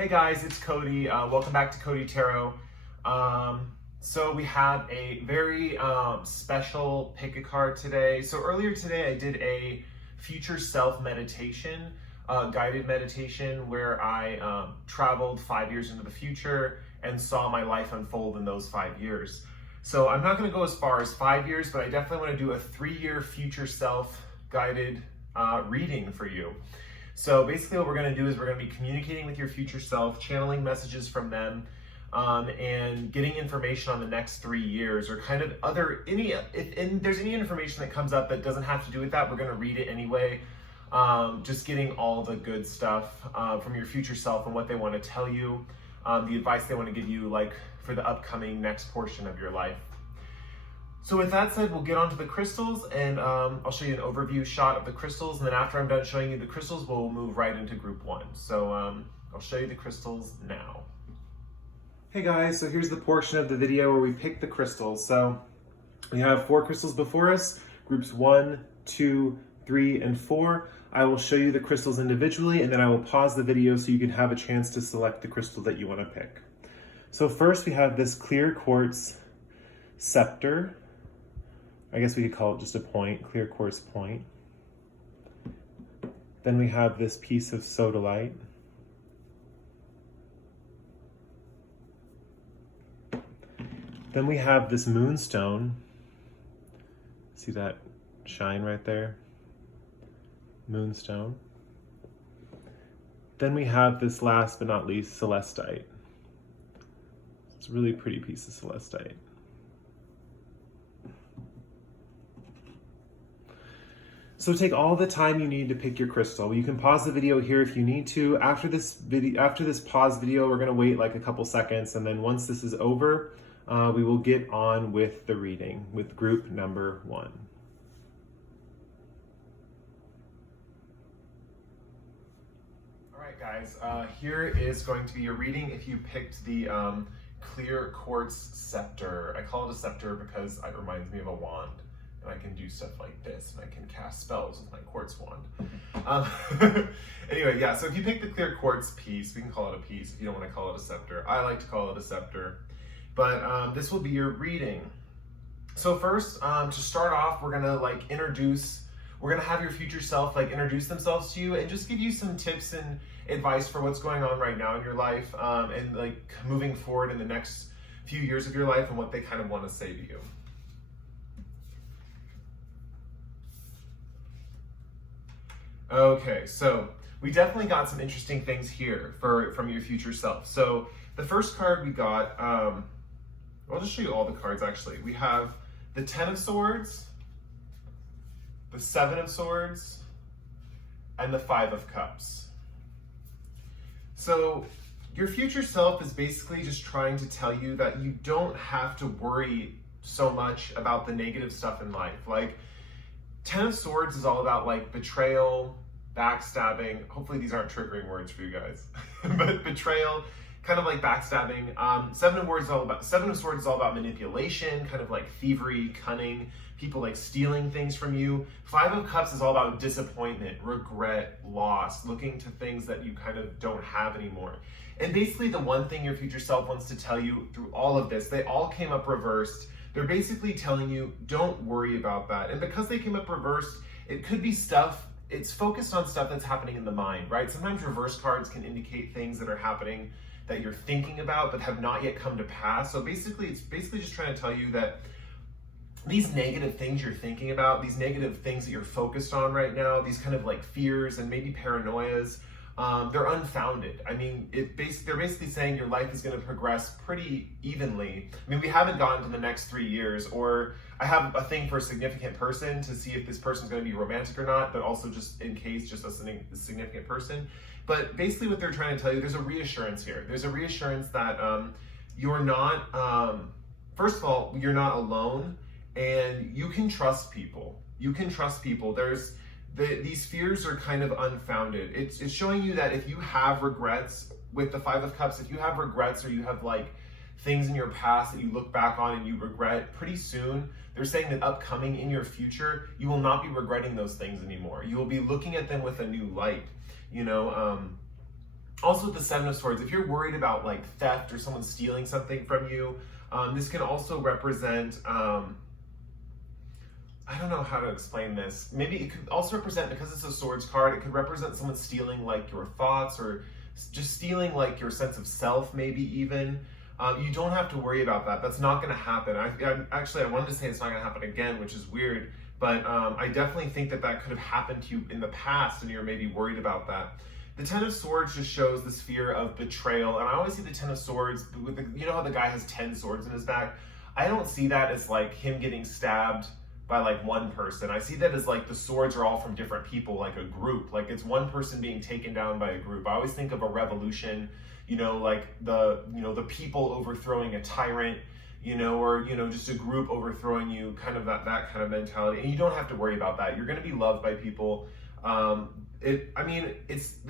Hey guys, it's Cody. Welcome back to Cody Tarot. So we have a very special pick a card today. So earlier today I did a future self meditation, guided meditation where I traveled 5 years into the future and saw my life unfold in those 5 years. So I'm not going to go as far as 5 years, but I definitely want to do a 3-year future self guided reading for you. So basically what we're going to do is we're going to be communicating with your future self, channeling messages from them, and getting information on the next 3 years, or kind of if there's any information that comes up that doesn't have to do with that, we're going to read it anyway. Just getting all the good stuff from your future self and what they want to tell you, the advice they want to give you, like for the upcoming next portion of your life. So with that said, we'll get onto the crystals, and I'll show you an overview shot of the crystals, and then after I'm done showing you the crystals, we'll move right into group 1. So I'll show you the crystals now. Hey guys, so here's the portion of the video where we pick the crystals. So we have 4 crystals before us, groups 1, 2, 3, and 4. I will show you the crystals individually, and then I will pause the video so you can have a chance to select the crystal that you want to pick. So first we have this clear quartz scepter. I guess we could call it just a point, clear quartz point. Then we have this piece of sodalite. Then we have this moonstone. See that shine right there? Moonstone. Then we have this last but not least celestite. It's a really pretty piece of celestite. So take all the time you need to pick your crystal. You can pause the video here if you need to. After this pause video, we're gonna wait like a couple seconds, and then once this is over, we will get on with the reading with group number 1. All right, guys, here is going to be your reading if you picked the clear quartz scepter. I call it a scepter because it reminds me of a wand. And I can do stuff like this, and I can cast spells with my quartz wand. Anyway, yeah, so if you pick the clear quartz piece, we can call it a piece if you don't want to call it a scepter. I like to call it a scepter. But this will be your reading. So first, to start off, we're gonna have your future self introduce themselves to you and just give you some tips and advice for what's going on right now in your life, and like moving forward in the next few years of your life and what they kind of want to say to you. Okay, so we definitely got some interesting things here from your future self. So the first card we got, I'll just show you all the cards actually. We have the 10 of Swords, the 7 of Swords, and the 5 of Cups. So your future self is basically just trying to tell you that you don't have to worry so much about the negative stuff in life. Like 10 of Swords is all about like betrayal, backstabbing. Hopefully these aren't triggering words for you guys. But betrayal, kind of like backstabbing. 7 of Swords is all about manipulation, kind of like thievery, cunning, people like stealing things from you. 5 of Cups is all about disappointment, regret, loss, looking to things that you kind of don't have anymore. And basically the one thing your future self wants to tell you through all of this, they all came up reversed. They're basically telling you, don't worry about that. And because they came up reversed, it could be stuff, it's focused on stuff that's happening in the mind, right? Sometimes reverse cards can indicate things that are happening that you're thinking about but have not yet come to pass. So basically, it's just trying to tell you that these negative things you're thinking about, these negative things that you're focused on right now, these kind of like fears and maybe paranoias, they're unfounded. I mean, they're basically saying your life is going to progress pretty evenly. I mean, we haven't gotten to the next 3 years, or I have a thing for a significant person to see if this person's going to be romantic or not, but also just in case, just a significant person. But basically what they're trying to tell you, there's a reassurance here. There's a reassurance that you're not, first of all, you're not alone, and you can trust people. You can trust people. These fears are kind of unfounded. It's showing you that if you have regrets with the 5 of Cups, if you have regrets or you have like things in your past that you look back on and you regret, pretty soon, they're saying that upcoming in your future, you will not be regretting those things anymore. You will be looking at them with a new light, you know. Also with the Seven of Swords, if you're worried about like theft or someone stealing something from you, this can also represent, I don't know how to explain this. Maybe it could also represent, because it's a swords card, it could represent someone stealing like your thoughts, or just stealing like your sense of self, maybe even. You don't have to worry about that. That's not going to happen. I wanted to say it's not going to happen again, which is weird, but I definitely think that that could have happened to you in the past, and you're maybe worried about that. The Ten of Swords just shows this fear of betrayal, and I always see the Ten of Swords, with you know how the guy has 10 swords in his back? I don't see that as like him getting stabbed by like one person. I see that as like the swords are all from different people, like a group. Like it's one person being taken down by a group. I always think of a revolution, you know, like the people overthrowing a tyrant, you know, or, you know, just a group overthrowing you, kind of that kind of mentality. And you don't have to worry about that. You're going to be loved by people. The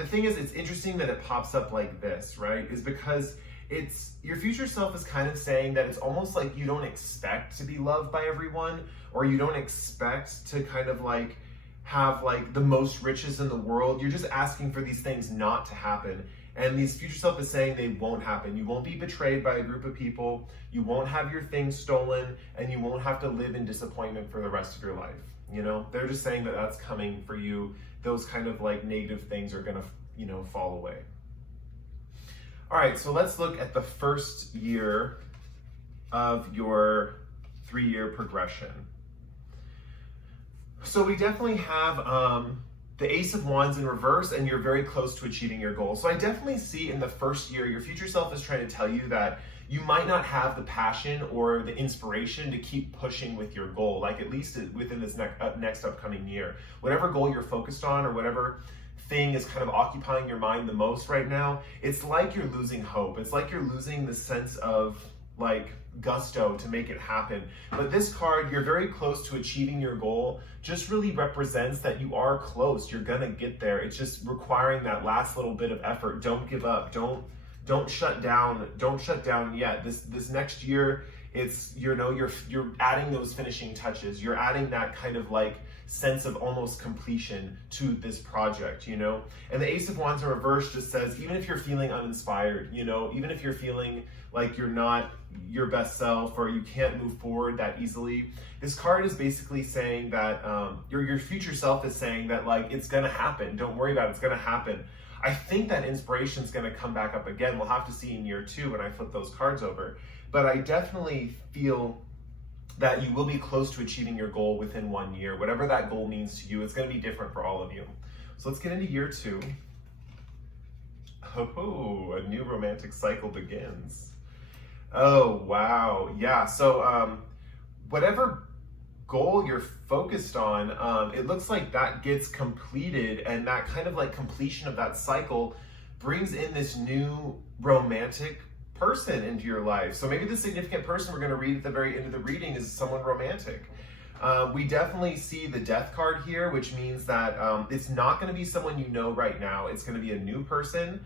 thing is, it's interesting that it pops up like this, right? Is because it's, your future self is kind of saying that it's almost like you don't expect to be loved by everyone, or you don't expect to kind of like have like the most riches in the world. You're just asking for these things not to happen. And these future self is saying they won't happen. You won't be betrayed by a group of people. You won't have your things stolen, and you won't have to live in disappointment for the rest of your life. You know, they're just saying that that's coming for you. Those kind of like negative things are gonna, you know, fall away. All right, so let's look at the first year of your 3-year progression. So we definitely have the Ace of Wands in reverse, and you're very close to achieving your goal. So I definitely see in the first year, your future self is trying to tell you that you might not have the passion or the inspiration to keep pushing with your goal, like at least within this next upcoming year. Whatever goal you're focused on, or whatever thing is kind of occupying your mind the most right now, it's like you're losing hope. It's like you're losing the sense of like gusto to make it happen. But this card, you're very close to achieving your goal, just really represents that you are close. You're gonna get there. It's just requiring that last little bit of effort. Don't give up. Don't shut down. Don't shut down yet. This next year, it's, you know, you're adding those finishing touches. You're adding that kind of like sense of almost completion to this project, you know? And the Ace of Wands in reverse just says, even if you're feeling uninspired, you know, even if you're feeling like you're not your best self, or you can't move forward that easily, this card is basically saying that your future self is saying that like it's gonna happen. Don't worry about it, it's gonna happen. I think that inspiration is gonna come back up again. We'll have to see in year 2 when I flip those cards over. But I definitely feel that you will be close to achieving your goal within 1 year. Whatever that goal means to you, it's gonna be different for all of you. So let's get into year 2. Oh, a new romantic cycle begins. Oh, wow. Yeah, so whatever goal you're focused on, it looks like that gets completed, and that kind of like completion of that cycle brings in this new romantic person into your life. So maybe the significant person we're going to read at the very end of the reading is someone romantic. We definitely see the Death card here, which means that it's not going to be someone you know right now. It's going to be a new person.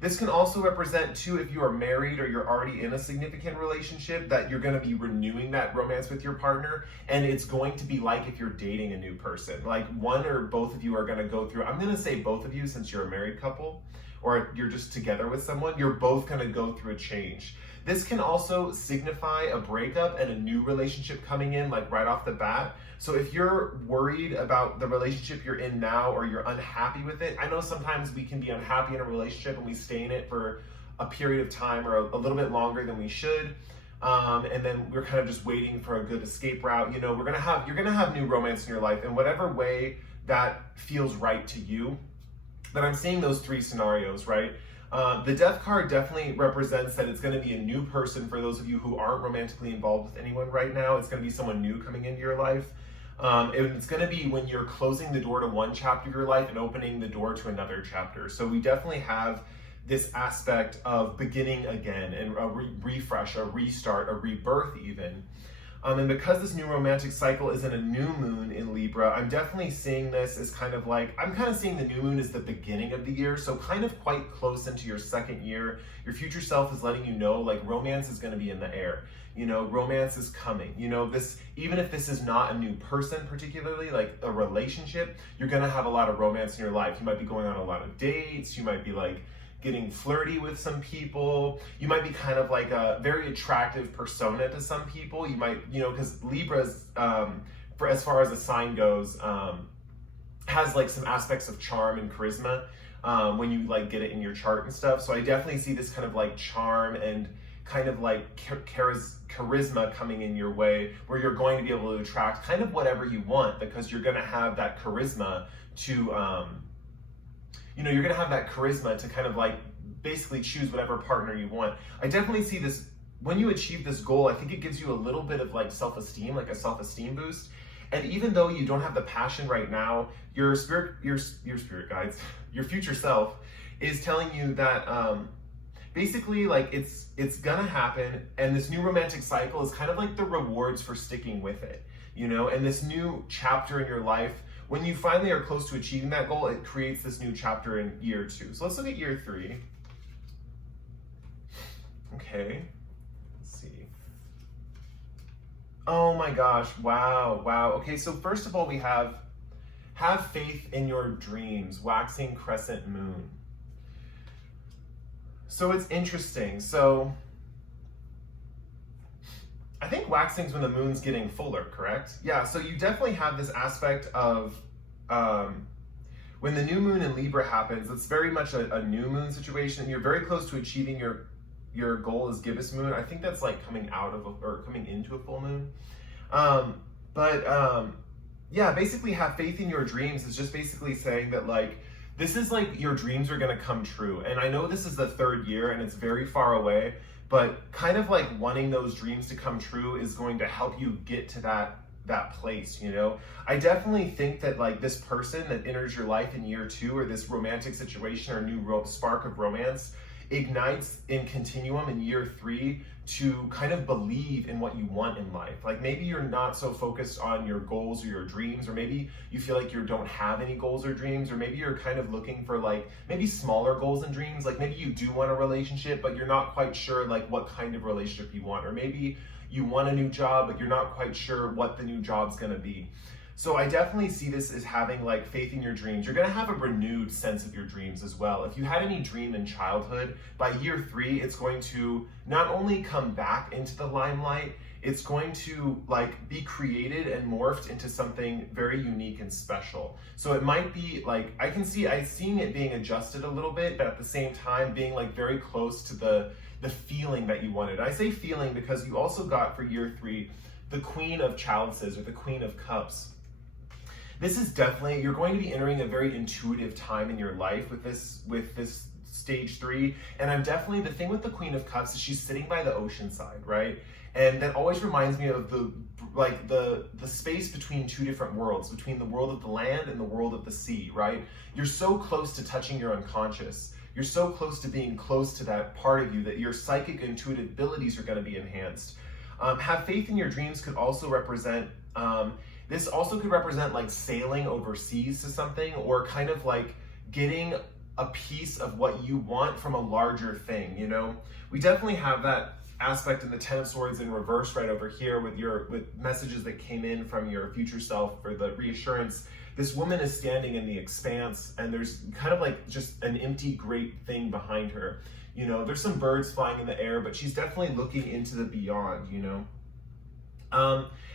This can also represent too, if you are married or you're already in a significant relationship, that you're going to be renewing that romance with your partner, and it's going to be like if you're dating a new person. Like one or both of you are going to go through, I'm going to say both of you since you're a married couple, or you're just together with someone, you're both going to go through a change. This can also signify a breakup and a new relationship coming in, like right off the bat. So if you're worried about the relationship you're in now, or you're unhappy with it, I know sometimes we can be unhappy in a relationship and we stay in it for a period of time or a little bit longer than we should. And then we're kind of just waiting for a good escape route. You know, you're gonna have new romance in your life in whatever way that feels right to you. But I'm seeing those 3 scenarios, right? The Death card definitely represents that it's going to be a new person for those of you who aren't romantically involved with anyone right now. It's going to be someone new coming into your life. And it's going to be when you're closing the door to one chapter of your life and opening the door to another chapter. So we definitely have this aspect of beginning again, and a refresh, a restart, a rebirth even. And because this new romantic cycle is in a new moon in Libra, I'm definitely seeing this as kind of like, I'm kind of seeing the new moon as the beginning of the year. So kind of quite close into your second year. Your future self is letting you know, like, romance is going to be in the air. You know, romance is coming. You know, this, even if this is not a new person particularly, like a relationship, you're going to have a lot of romance in your life. You might be going on a lot of dates. You might be like getting flirty with some people. You might be kind of like a very attractive persona to some people. You might, you know, because Libra's, for as far as a sign goes, has like some aspects of charm and charisma when you like get it in your chart and stuff. So I definitely see this kind of like charm and kind of like charisma coming in your way, where you're going to be able to attract kind of whatever you want, because you're going to have that charisma to you know, you're going to have that charisma to kind of like basically choose whatever partner you want. I definitely see this, when you achieve this goal, I think it gives you a little bit of like self-esteem, like a self-esteem boost. And even though you don't have the passion right now, your spirit guides, your future self is telling you that basically like it's gonna happen, and this new romantic cycle is kind of like the rewards for sticking with it, you know. And this new chapter in your life, when you finally are close to achieving that goal, it creates this new chapter in year 2. So let's look at year 3. Okay, let's see. Oh my gosh, wow. Okay, so first of all, we have faith in your dreams, waxing crescent moon. So it's interesting. So I think waxing is when the moon's getting fuller, correct? Yeah, so you definitely have this aspect of when the new moon in Libra happens, it's very much a new moon situation. You're very close to achieving your goal as gibbous moon. I think that's like coming out of or coming into a full moon. Yeah, basically have faith in your dreams is just basically saying that like, this is like your dreams are going to come true. And I know this is the 3rd year and it's very far away, but kind of like wanting those dreams to come true is going to help you get to that place, you know. I definitely think that like this person that enters your life in year 2, or this romantic situation or new spark of romance, ignites in continuum in year 3 to kind of believe in what you want in life. Like maybe you're not so focused on your goals or your dreams, or maybe you feel like you don't have any goals or dreams, or maybe you're kind of looking for like maybe smaller goals and dreams. Like maybe you do want a relationship, but you're not quite sure like what kind of relationship you want, or maybe you want a new job, but you're not quite sure what the new job's gonna be. So I definitely see this as having like faith in your dreams. You're gonna have a renewed sense of your dreams as well. If you had any dream in childhood, by year 3, it's going to not only come back into the limelight, it's going to like be created and morphed into something very unique and special. So it might be like, I'm seeing it being adjusted a little bit, but at the same time being like very close to the feeling that you wanted. I say feeling because you also got for year 3, the Queen of Chalices, or the Queen of Cups. This is definitely, you're going to be entering a very intuitive time in your life with this stage 3. And I'm definitely, the thing with the Queen of Cups is she's sitting by the ocean side, right? And that always reminds me of the space between 2 different worlds, between the world of the land and the world of the sea, right? You're so close to touching your unconscious. You're so close to being close to that part of you that your psychic intuitive abilities are going to be enhanced. Have faith in your dreams could also represent, this also could represent like sailing overseas to something, or kind of like getting a piece of what you want from a larger thing, you know? We definitely have that aspect in the 10 of Swords in reverse right over here with messages that came in from your future self for the reassurance. This woman is standing in the expanse, and there's kind of like just an empty great thing behind her. You know, there's some birds flying in the air, but she's definitely looking into the beyond, you know?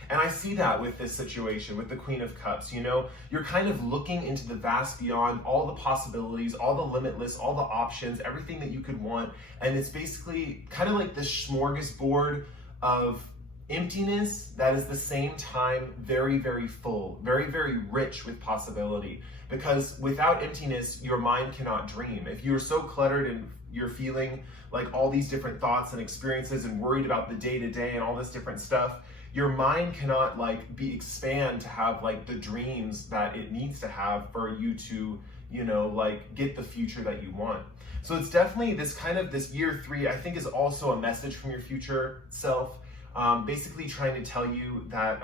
And I see that with this situation, with the Queen of Cups, you know, you're kind of looking into the vast beyond, all the possibilities, all the limitless, all the options, everything that you could want. And it's basically kind of like this smorgasbord of emptiness that is at the same time very, very full, very, very rich with possibility. Because without emptiness, your mind cannot dream. If you're so cluttered and you're feeling like all these different thoughts and experiences and worried about the day-to-day and all this different stuff, your mind cannot like expand to have like the dreams that it needs to have for you to, you know, like get the future that you want. So it's definitely this year 3, I think, is also a message from your future self. basically trying to tell you that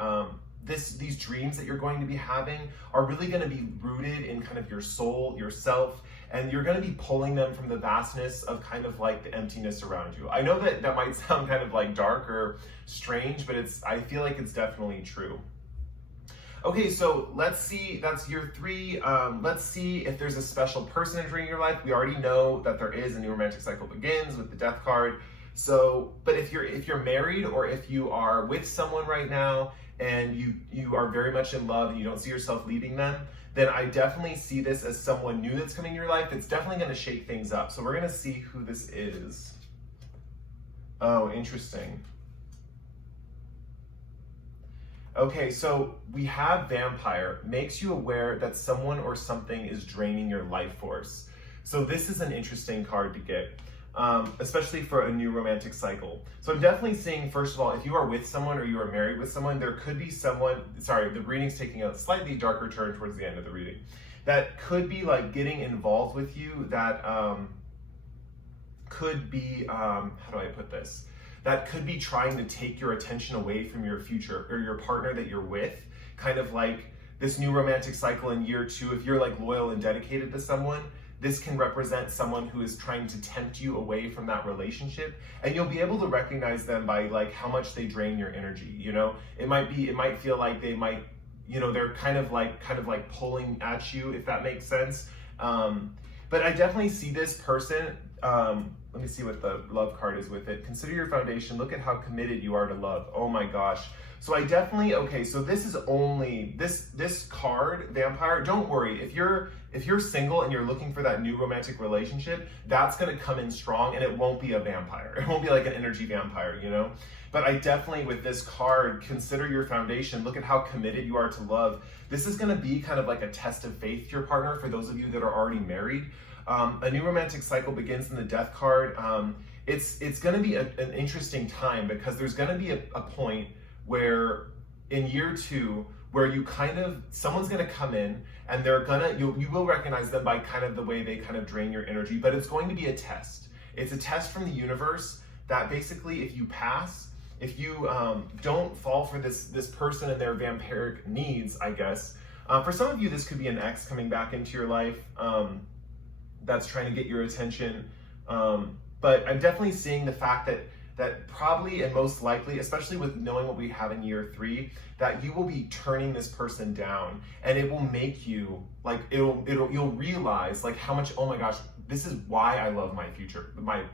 these dreams that you're going to be having are really going to be rooted in kind of your soul, yourself, and you're going to be pulling them from the vastness of kind of like the emptiness around you. I know that might sound kind of like dark or strange, but I feel like it's definitely true. Okay, so let's see, that's year 3. Let's see if there's a special person entering your life. We already know that there is. A new romantic cycle begins with the death card. So, but if you're married, or if you are with someone right now and you are very much in love and you don't see yourself leaving them, then I definitely see this as someone new that's coming in your life. It's definitely going to shake things up. So we're going to see who this is. Oh, interesting. Okay, so we have vampire, makes you aware that someone or something is draining your life force. So this is an interesting card to get, especially for a new romantic cycle. So I'm definitely seeing, first of all, if you are with someone or you are married with someone, there could be someone, sorry, the reading's taking a slightly darker turn towards the end of the reading, that could be like getting involved with you, that could be, how do I put this? That could be trying to take your attention away from your future or your partner that you're with. Kind of like this new romantic cycle in year 2, if you're like loyal and dedicated to someone, this can represent someone who is trying to tempt you away from that relationship. And you'll be able to recognize them by like how much they drain your energy. You know, it might feel like they might, you know, they're kind of like pulling at you, if that makes sense. But I definitely see this person, let me see what the love card is with it. Consider your foundation. Look at how committed you are to love. Oh my gosh. So I definitely, okay, so this is only, this card, vampire, don't worry. If you're single and you're looking for that new romantic relationship, that's gonna come in strong, and it won't be a vampire. It won't be like an energy vampire, you know? But I definitely, with this card, consider your foundation. Look at how committed you are to love. This is gonna be kind of like a test of faith to your partner for those of you that are already married. A new romantic cycle begins in the death card. It's going to be an interesting time, because there's going to be a point where in year 2 where you kind of, someone's going to come in and you will recognize them by kind of the way they kind of drain your energy, but it's going to be a test. It's a test from the universe that basically if you pass, if you don't fall for this person and their vampiric needs, I guess. For some of you, this could be an ex coming back into your life. That's trying to get your attention. But I'm definitely seeing the fact that probably and most likely, especially with knowing what we have in year 3, that you will be turning this person down, and it will make you like, you'll realize like how much, oh my gosh, this is why I love my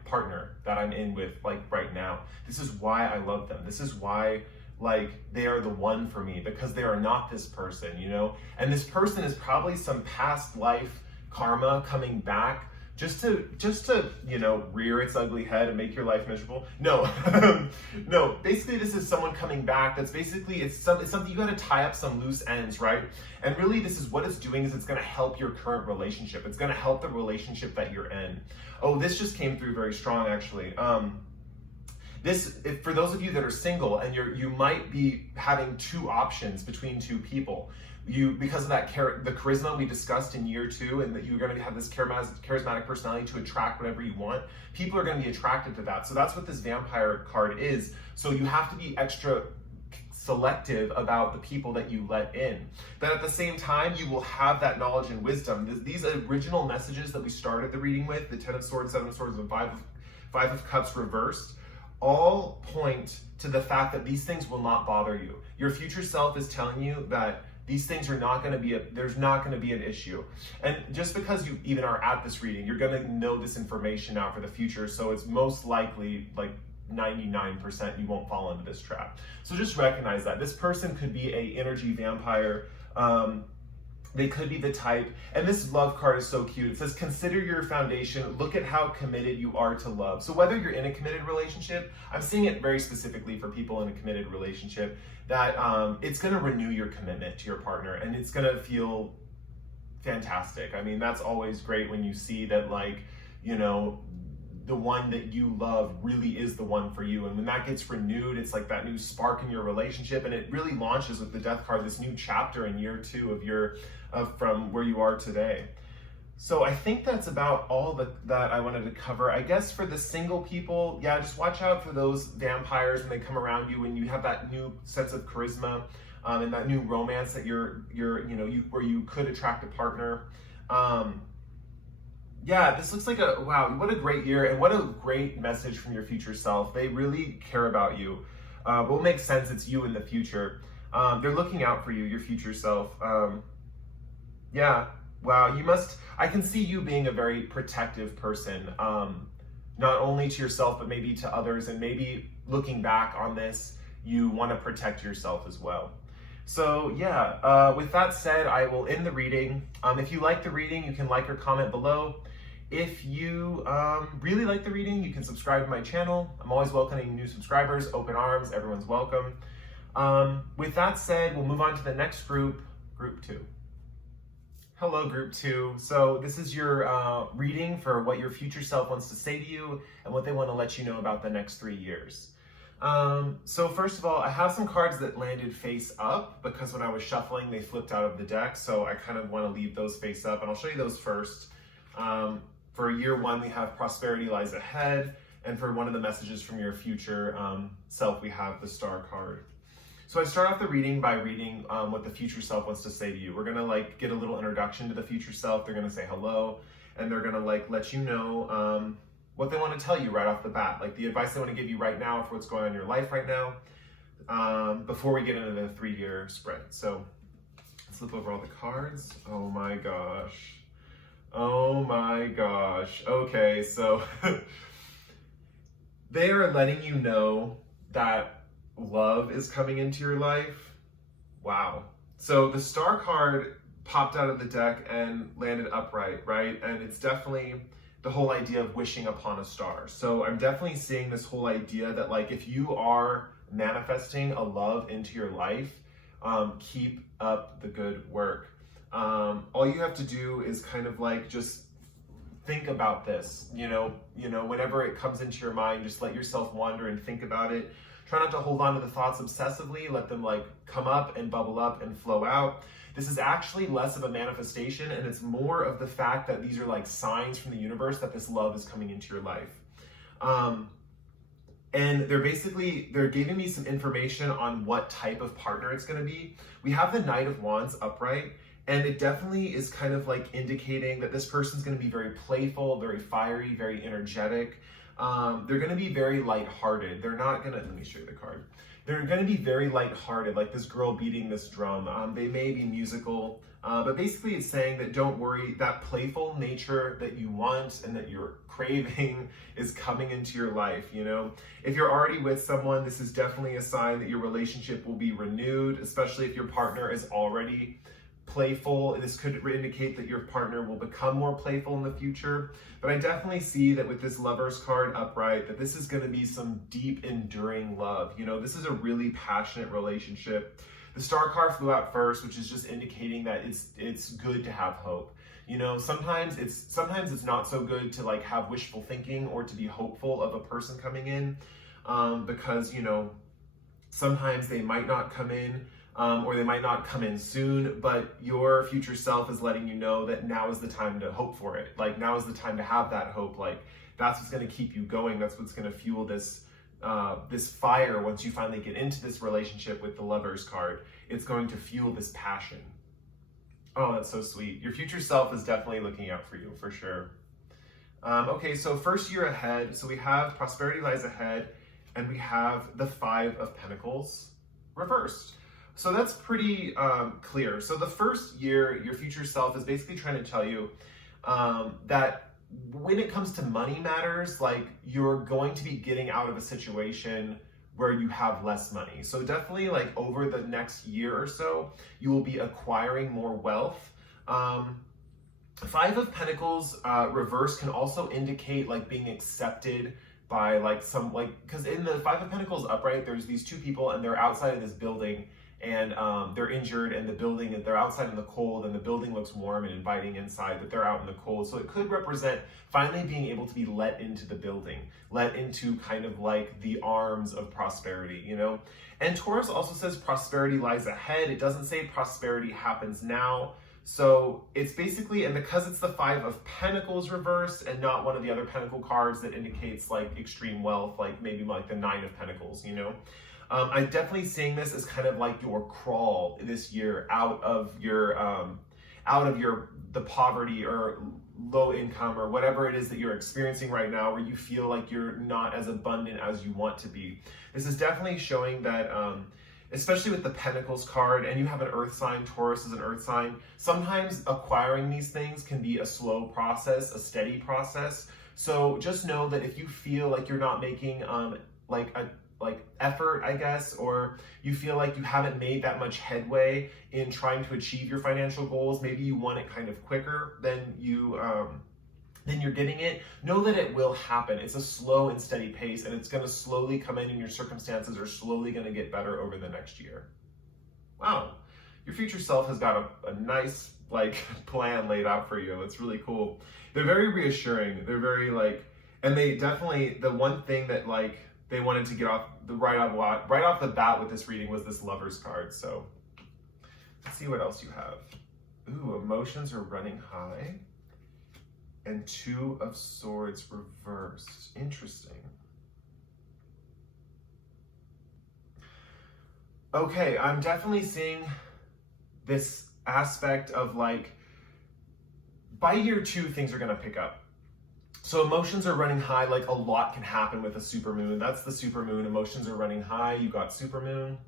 partner that I'm in with like right now. This is why I love them. This is why like they are the one for me, because they are not this person, you know? And this person is probably some past life karma coming back just to you know, rear its ugly head and make your life miserable. No, no. Basically, this is someone coming back. That's basically it's something you got to tie up some loose ends, right? And really, this is what it's doing is it's going to help your current relationship. It's going to help the relationship that you're in. Oh, this just came through very strong, actually. For those of you that are single and you might be having 2 options between 2 people. Because of that the charisma we discussed in year 2, and that you're going to have this charismatic personality to attract whatever you want, people are going to be attracted to that. So that's what this vampire card is. So you have to be extra selective about the people that you let in. But at the same time, you will have that knowledge and wisdom. These original messages that we started the reading with, the 10 of Swords, 7 of Swords, and 5 of Cups reversed, all point to the fact that these things will not bother you. Your future self is telling you that these things are not going to be, there's not going to be an issue. And just because you even are at this reading, you're going to know this information now for the future. So it's most likely like 99% you won't fall into this trap. So just recognize that. This person could be a energy vampire. They could be the type, and this love card is so cute. It says, consider your foundation. Look at how committed you are to love. So whether you're in a committed relationship, I'm seeing it very specifically for people in a committed relationship, that it's going to renew your commitment to your partner, and it's going to feel fantastic. I mean, that's always great when you see that, like, you know, the one that you love really is the one for you. And when that gets renewed, it's like that new spark in your relationship, and it really launches with the death card, this new chapter in year 2 of from where you are today. So I think that's about all that I wanted to cover. I guess for the single people, yeah, just watch out for those vampires when they come around you, when you have that new sense of charisma and that new romance that where you could attract a partner. Yeah, this looks like wow, what a great year, and what a great message from your future self. They really care about you. Will make sense, it's you in the future. They're looking out for you, your future self. Yeah, wow, I can see you being a very protective person, not only to yourself, but maybe to others, and maybe looking back on this, you want to protect yourself as well. So yeah, with that said, I will end the reading. If you like the reading, you can like or comment below. If you really like the reading, you can subscribe to my channel. I'm always welcoming new subscribers, open arms, everyone's welcome. With that said, we'll move on to the next group, Group 2. Hello, Group 2. So this is your reading for what your future self wants to say to you and what they want to let you know about the next 3 years. So first of all, I have some cards that landed face up because when I was shuffling, they flipped out of the deck. So I kind of want to leave those face up, and I'll show you those first. For year 1, we have prosperity lies ahead. And for one of the messages from your future self, we have the star card. So I start off the reading by reading what the future self wants to say to you. We're gonna get a little introduction to the future self. They're gonna say hello, and they're gonna let you know what they want to tell you right off the bat, like the advice they want to give you right now for what's going on in your life right now, before we get into the 3-year spread. So let's flip over all the cards. Oh my gosh. Oh my gosh. Okay, so they are letting you know that love is coming into your life. Wow. So the star card popped out of the deck and landed upright, right? And it's definitely the whole idea of wishing upon a star. So I'm definitely seeing this whole idea that if you are manifesting a love into your life, keep up the good work. All you have to do is kind of just think about this, whenever it comes into your mind, just let yourself wander and think about it. Try not to hold on to the thoughts obsessively. Let them come up and bubble up and flow out. This is actually less of a manifestation, and it's more of the fact that these are signs from the universe that this love is coming into your life. And they're giving me some information on what type of partner it's going to be. We have the Knight of Wands upright, and it definitely is kind of indicating that this person's going to be very playful, very fiery, very energetic. They're going to be very lighthearted. They're not going to, let me show you the card. They're going to be very lighthearted, like this girl beating this drum. They may be musical, but basically it's saying that don't worry, that playful nature that you want and that you're craving is coming into your life, If you're already with someone, this is definitely a sign that your relationship will be renewed, especially if your partner is already playful. This could indicate that your partner will become more playful in the future. But I definitely see that with this Lovers card upright, that this is going to be some deep, enduring love. This is a really passionate relationship. The star card flew out first, which is just indicating that it's good to have hope. Sometimes it's not so good to have wishful thinking or to be hopeful of a person coming in, because sometimes they might not come in. Or they might not come in soon, but your future self is letting you know that now is the time to hope for it. Now is the time to have that hope. That's what's going to keep you going. That's what's going to fuel this fire once you finally get into this relationship with the Lovers card. It's going to fuel this passion. Oh, that's so sweet. Your future self is definitely looking out for you, for sure. Okay, so first year ahead. So we have prosperity lies ahead, and we have the 5 of Pentacles reversed. So that's pretty clear. So the first year, your future self is basically trying to tell you that when it comes to money matters, you're going to be getting out of a situation where you have less money. So definitely over the next year or so, you will be acquiring more wealth. 5 of Pentacles reverse can also indicate like being accepted by like some like, because in the 5 of Pentacles upright, there's these 2 people and they're outside of this building and they're injured, and the building, they're outside in the cold, and the building looks warm and inviting inside, but they're out in the cold. So it could represent finally being able to be let into the building, let into kind of like the arms of prosperity, you know? And Taurus also says prosperity lies ahead. It doesn't say prosperity happens now. So it's basically, and because it's the Five of Pentacles reversed and not one of the other Pentacle cards that indicates like extreme wealth, like maybe like the Nine of Pentacles, you know? I'm definitely seeing this as kind of like your crawl this year out of the poverty or low income or whatever it is that you're experiencing right now, where you feel like you're not as abundant as you want to be. This is definitely showing that, especially with the Pentacles card, and you have an earth sign, Taurus is an earth sign, sometimes acquiring these things can be a slow process, a steady process. So just know that if you feel like you're not making like effort, I guess, or you feel like you haven't made that much headway in trying to achieve your financial goals, maybe you want it kind of quicker than you're getting it, know that it will happen. It's a slow and steady pace, and it's going to slowly come in, and your circumstances are slowly going to get better over the next year. Wow, your future self has got a nice like plan laid out for you. It's really cool. They're very reassuring. They're very like, and they definitely, the one thing that like they wanted to get off the right off the bat with this reading was this Lover's card. So let's see what else you have. Ooh, emotions are running high. And Two of Swords reversed. Interesting. Okay, I'm definitely seeing this aspect of like, by year 2, things are going to pick up. So emotions are running high, like a lot can happen with a supermoon. That's the supermoon. Emotions are running high. You got supermoon.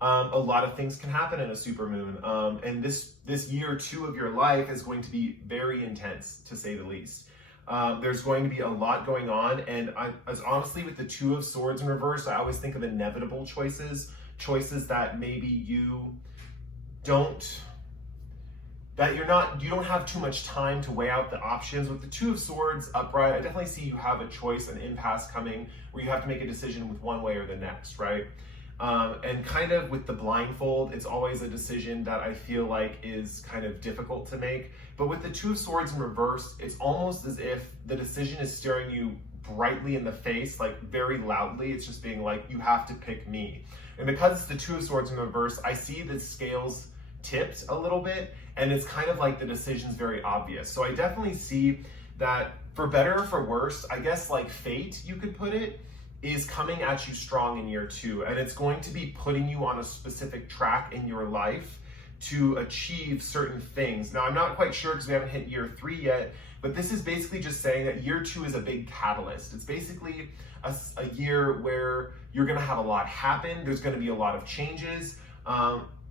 A lot of things can happen in a supermoon. And this year 2 of your life is going to be very intense, to say the least. There's going to be a lot going on. And as honestly, with the Two of Swords in reverse, I always think of inevitable choices that maybe you don't have too much time to weigh out the options. With the Two of Swords upright, I definitely see you have a choice, an impasse coming where you have to make a decision with one way or the next, right? And kind of with the blindfold, it's always a decision that I feel like is kind of difficult to make. But with the Two of Swords in reverse, it's almost as if the decision is staring you brightly in the face, like very loudly. It's just being like, you have to pick me. And because it's the Two of Swords in reverse, I see the scales tipped a little bit, and it's kind of like the decision's very obvious. So I definitely see that, for better or for worse, I guess like fate, you could put it, is coming at you strong in year 2, and it's going to be putting you on a specific track in your life to achieve certain things. Now, I'm not quite sure because we haven't hit year 3 yet, but this is basically just saying that year 2 is a big catalyst. It's basically a year where you're going to have a lot happen. There's going to be a lot of changes.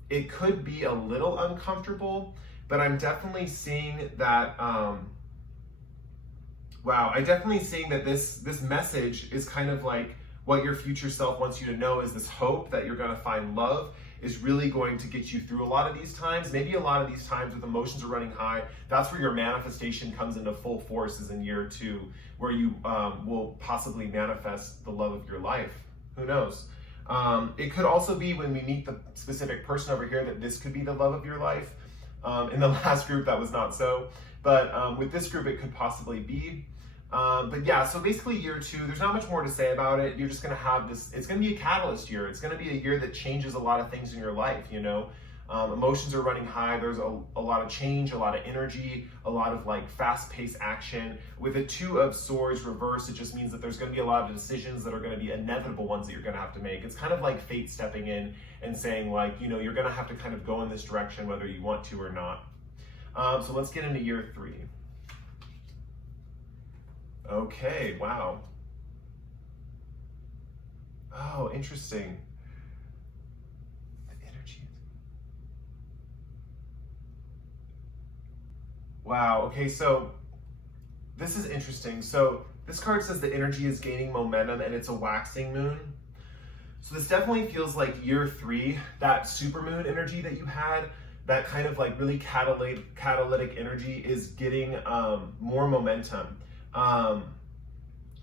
It could be a little uncomfortable, but I'm definitely seeing that, I'm definitely seeing that this message is kind of like what your future self wants you to know, is this hope that you're going to find love is really going to get you through a lot of these times. Maybe a lot of these times with emotions are running high, that's where your manifestation comes into full force, is in year 2, where you will possibly manifest the love of your life. Who knows? It could also be when we meet the specific person over here that this could be the love of your life. In the last group, that was not so. But with this group, it could possibly be. But yeah, so basically year 2, there's not much more to say about it. You're just going to have this, it's going to be a catalyst year. It's going to be a year that changes a lot of things in your life, you know. Emotions are running high. There's a lot of change, a lot of energy, a lot of like fast-paced action. With a Two of Swords reversed, it just means that there's going to be a lot of decisions that are going to be inevitable ones that you're going to have to make. It's kind of like fate stepping in and saying like, you know, you're going to have to kind of go in this direction whether you want to or not. So let's get into year 3. Okay, wow. Oh, interesting. The energy. Wow, okay, so this is interesting. So this card says the energy is gaining momentum and it's a waxing moon. So this definitely feels like year 3, that supermoon energy that you had, that kind of like really catalytic energy is getting more momentum.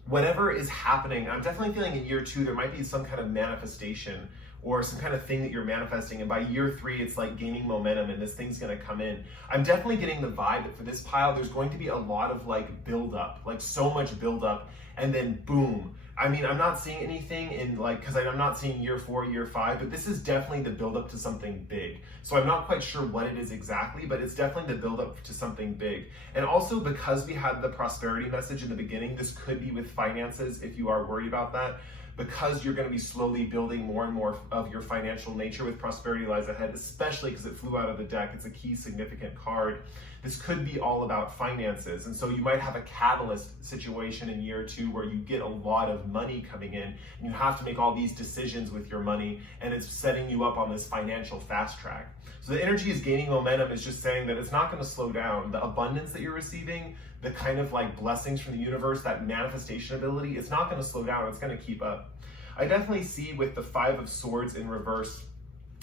Whatever is happening, I'm definitely feeling in year 2, there might be some kind of manifestation or some kind of thing that you're manifesting, and by year 3 it's like gaining momentum and this thing's going to come in. I'm definitely getting the vibe that for this pile there's going to be a lot of like build up, like so much build up, and then boom. I mean, I'm not seeing anything in like, because I'm not seeing year 4, year 5, but this is definitely the build up to something big. So I'm not quite sure what it is exactly, but it's definitely the build up to something big. And also because we had the prosperity message in the beginning, this could be with finances if you are worried about that, because you're going to be slowly building more and more of your financial nature with prosperity lies ahead, especially because it flew out of the deck. It's a key significant card. This could be all about finances. And so you might have a catalyst situation in year 2 where you get a lot of money coming in and you have to make all these decisions with your money, and it's setting you up on this financial fast track. So the energy is gaining momentum, is just saying that it's not going to slow down. The abundance that you're receiving, the kind of like blessings from the universe, that manifestation ability, it's not going to slow down. It's going to keep up. I definitely see with the 5 of Swords in reverse,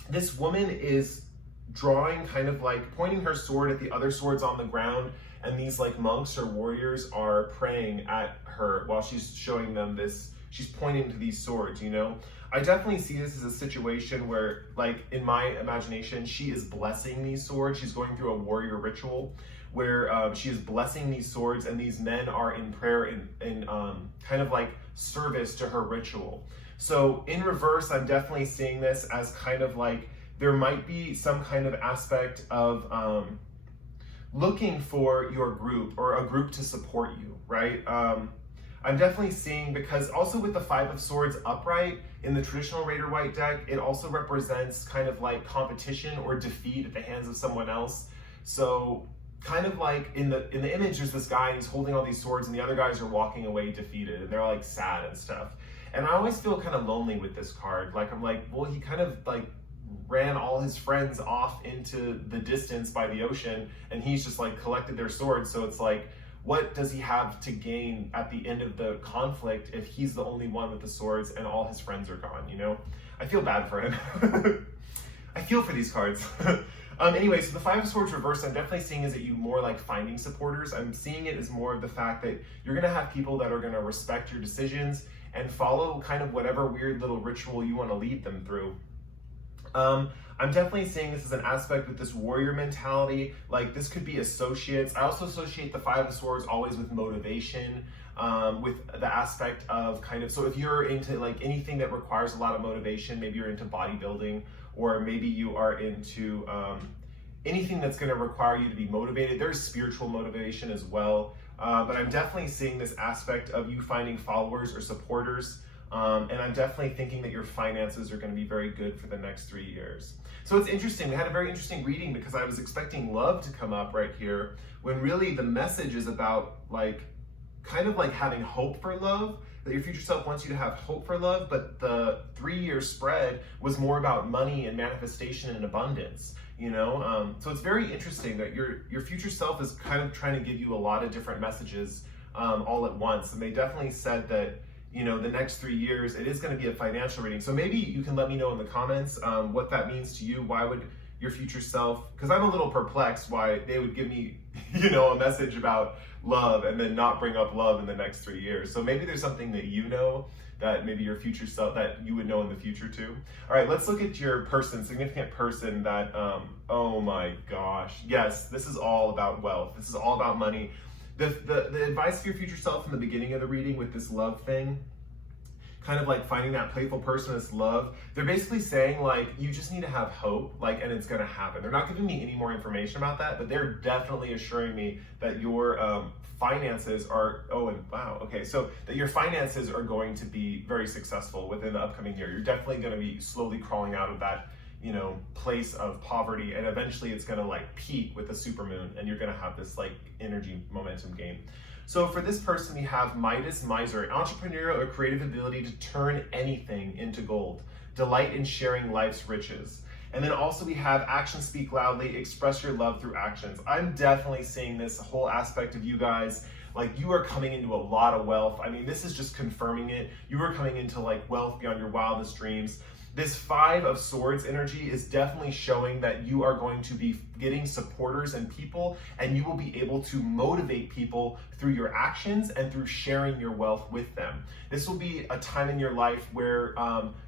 this woman is drawing, kind of like pointing her sword at the other swords on the ground, and these like monks or warriors are praying at her while she's showing them this. She's pointing to these swords, you know? I definitely see this as a situation where, like, in my imagination, she is blessing these swords. She's going through a warrior ritual where she is blessing these swords, and these men are in prayer in kind of like service to her ritual. So in reverse, I'm definitely seeing this as kind of like there might be some kind of aspect of looking for your group or a group to support you, right? I'm definitely seeing, because also with the 5 of Swords upright in the traditional Raider White deck, it also represents kind of like competition or defeat at the hands of someone else. So kind of like in the image, there's this guy and he's holding all these swords and the other guys are walking away defeated and they're like sad and stuff. And I always feel kind of lonely with this card. Like, I'm like, well, he kind of like ran all his friends off into the distance by the ocean and he's just like collected their swords. So it's like, what does he have to gain at the end of the conflict if he's the only one with the swords and all his friends are gone, you know? I feel bad for him. I feel for these cards. Anyway, so the 5 of Swords reversed, I'm definitely seeing is that you more like finding supporters. I'm seeing it as more of the fact that you're going to have people that are going to respect your decisions and follow kind of whatever weird little ritual you want to lead them through. I'm definitely seeing this as an aspect with this warrior mentality. Like, this could be associates. I also associate the 5 of Swords always with motivation, with the aspect of kind of, so if you're into like anything that requires a lot of motivation, maybe you're into bodybuilding, or maybe you are into anything that's going to require you to be motivated. There's spiritual motivation as well. But I'm definitely seeing this aspect of you finding followers or supporters. And I'm definitely thinking that your finances are going to be very good for the next 3 years. So it's interesting. We had a very interesting reading because I was expecting love to come up right here, when really the message is about like kind of like having hope for love, that your future self wants you to have hope for love, but the 3-year spread was more about money and manifestation and abundance, you know? So it's very interesting that your future self is kind of trying to give you a lot of different messages all at once. And they definitely said that, you know, the next 3 years, it is going to be a financial reading. So maybe you can let me know in the comments what that means to you. Why would your future self, because I'm a little perplexed why they would give me, you know, a message about love and then not bring up love in the next 3 years. So maybe there's something that you know that maybe your future self, that you would know in the future too. All right, let's look at your person, significant person that, oh my gosh. Yes, this is all about wealth. This is all about money. The advice for your future self in the beginning of the reading with this love thing, kind of like finding that playful person that's love, they're basically saying like, you just need to have hope, like, and it's gonna happen. They're not giving me any more information about that, but they're definitely assuring me that your finances are, oh, and wow, okay, so that your finances are going to be very successful within the upcoming year. You're definitely gonna be slowly crawling out of that, you know, place of poverty, and eventually it's gonna like peak with the supermoon, and you're gonna have this like energy momentum gain. So for this person, we have Midas Miser, entrepreneurial or creative ability to turn anything into gold, delight in sharing life's riches. And then also we have actions speak loudly, express your love through actions. I'm definitely seeing this whole aspect of you guys Like, you are coming into a lot of wealth. I mean, this is just confirming it. You are coming into like wealth beyond your wildest dreams. This Five of Swords energy is definitely showing that you are going to be getting supporters and people, and you will be able to motivate people through your actions and through sharing your wealth with them. This will be a time in your life where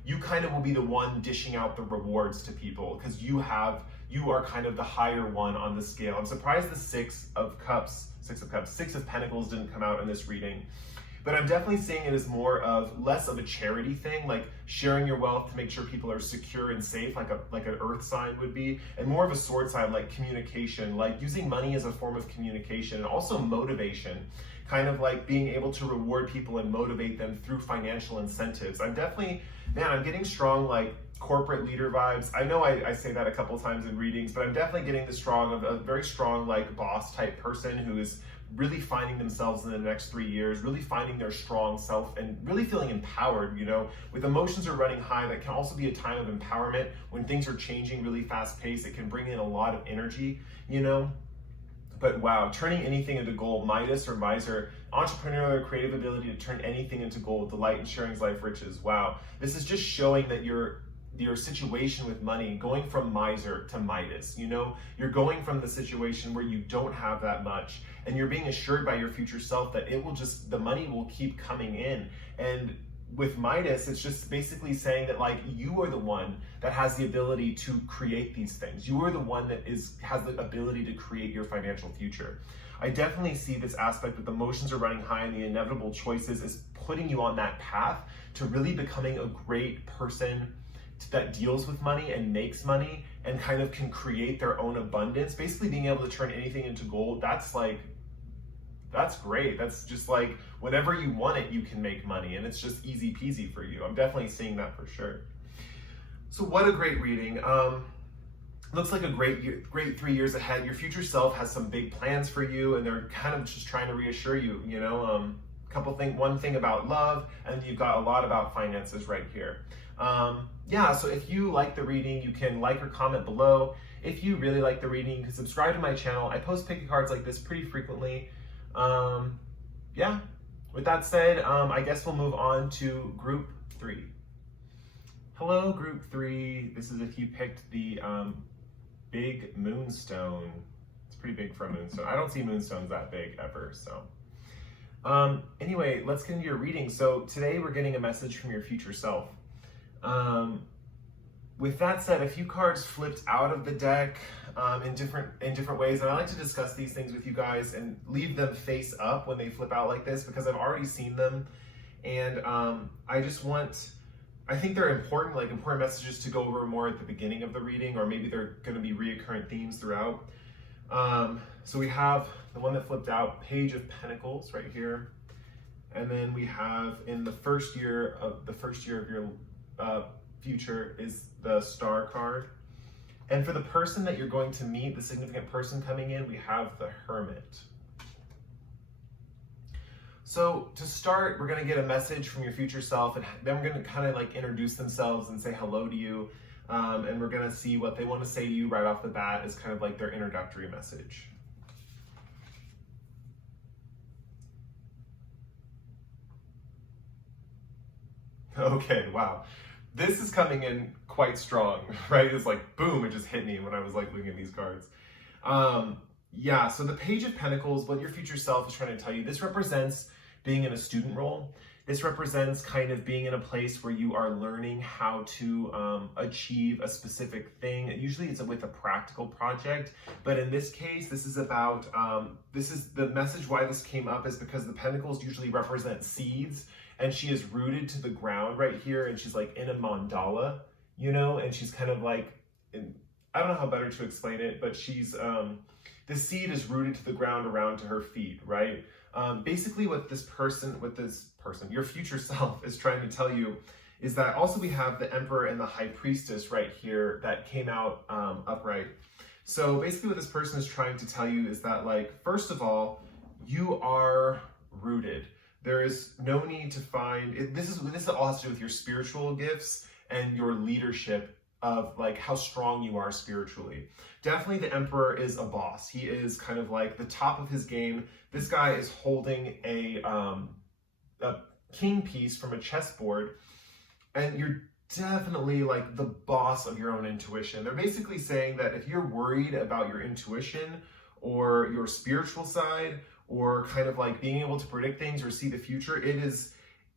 you kind of will be the one dishing out the rewards to people, because you are kind of the higher one on the scale. I'm surprised the Six of Pentacles didn't come out in this reading. But I'm definitely seeing it as less of a charity thing, like sharing your wealth to make sure people are secure and safe, like an earth sign would be, and more of a sword sign, like communication, like using money as a form of communication, and also motivation, kind of like being able to reward people and motivate them through financial incentives. I'm getting strong like corporate leader vibes. I know I say that a couple times in readings, but I'm definitely getting a very strong like boss type person who is really finding themselves in the next 3 years, really finding their strong self and really feeling empowered, with emotions are running high. That can also be a time of empowerment when things are changing really fast paced. It can bring in a lot of energy, But wow, turning anything into gold, Midas or Miser, entrepreneurial creative ability to turn anything into gold, delight in sharing life riches. Wow, this is just showing that your situation with money, going from miser to Midas, you're going from the situation where you don't have that much, and you're being assured by your future self that the money will keep coming in. And with Midas, it's just basically saying that like you are the one that has the ability to create these things. You are the one that has the ability to create your financial future. I definitely see this aspect that the emotions are running high and the inevitable choices is putting you on that path to really becoming a great person that deals with money and makes money and kind of can create their own abundance. Basically being able to turn anything into gold, that's great. That's just like whenever you want it, you can make money, and it's just easy peasy for you. I'm definitely seeing that for sure. So what a great reading. Looks like a great 3 years ahead. Your future self has some big plans for you, and they're kind of just trying to reassure you, one thing about love, and you've got a lot about finances right here. So if you like the reading, you can like or comment below. If you really like the reading, you can subscribe to my channel. I post picky cards like this pretty frequently. With that said, I guess we'll move on to group 3. Hello, group 3. This is if you picked the big Moonstone. It's pretty big for a Moonstone. I don't see Moonstones that big ever, so. Anyway, let's get into your reading. So today we're getting a message from your future self. With that said, a few cards flipped out of the deck in different ways, and I like to discuss these things with you guys and leave them face up when they flip out like this, because I've already seen them, and I think they're important messages to go over more at the beginning of the reading, or maybe they're going to be reoccurring themes throughout. So we have the one that flipped out, Page of Pentacles right here, and then we have in the first year of your future is the Star card. And for the person that you're going to meet, the significant person coming in, we have the Hermit. So to start, we're going to get a message from your future self, and then we're going to kind of like introduce themselves and say hello to you. And we're going to see what they want to say to you right off the bat as kind of like their introductory message. Okay, wow. This is coming in quite strong, right? It's like, boom, it just hit me when I was like looking at these cards. So the Page of Pentacles, what your future self is trying to tell you, this represents being in a student role. This represents kind of being in a place where you are learning how to achieve a specific thing. Usually it's with a practical project, but in this case, this is about, this is the message why this came up is because the Pentacles usually represent seeds, and she is rooted to the ground right here, and she's like in a mandala, and she's kind of like, I don't know how better to explain it, but she's, the seed is rooted to the ground around to her feet, right? Basically what this person, your future self is trying to tell you is that also we have the Emperor and the High Priestess right here that came out upright. So basically what this person is trying to tell you is that, like, first of all, you are rooted. There is no need to find, this all has to do with your spiritual gifts and your leadership of like how strong you are spiritually. Definitely the Emperor is a boss. He is kind of like the top of his game. This guy is holding a king piece from a chessboard, and you're definitely like the boss of your own intuition. They're basically saying that if you're worried about your intuition or your spiritual side, or kind of like being able to predict things or see the future,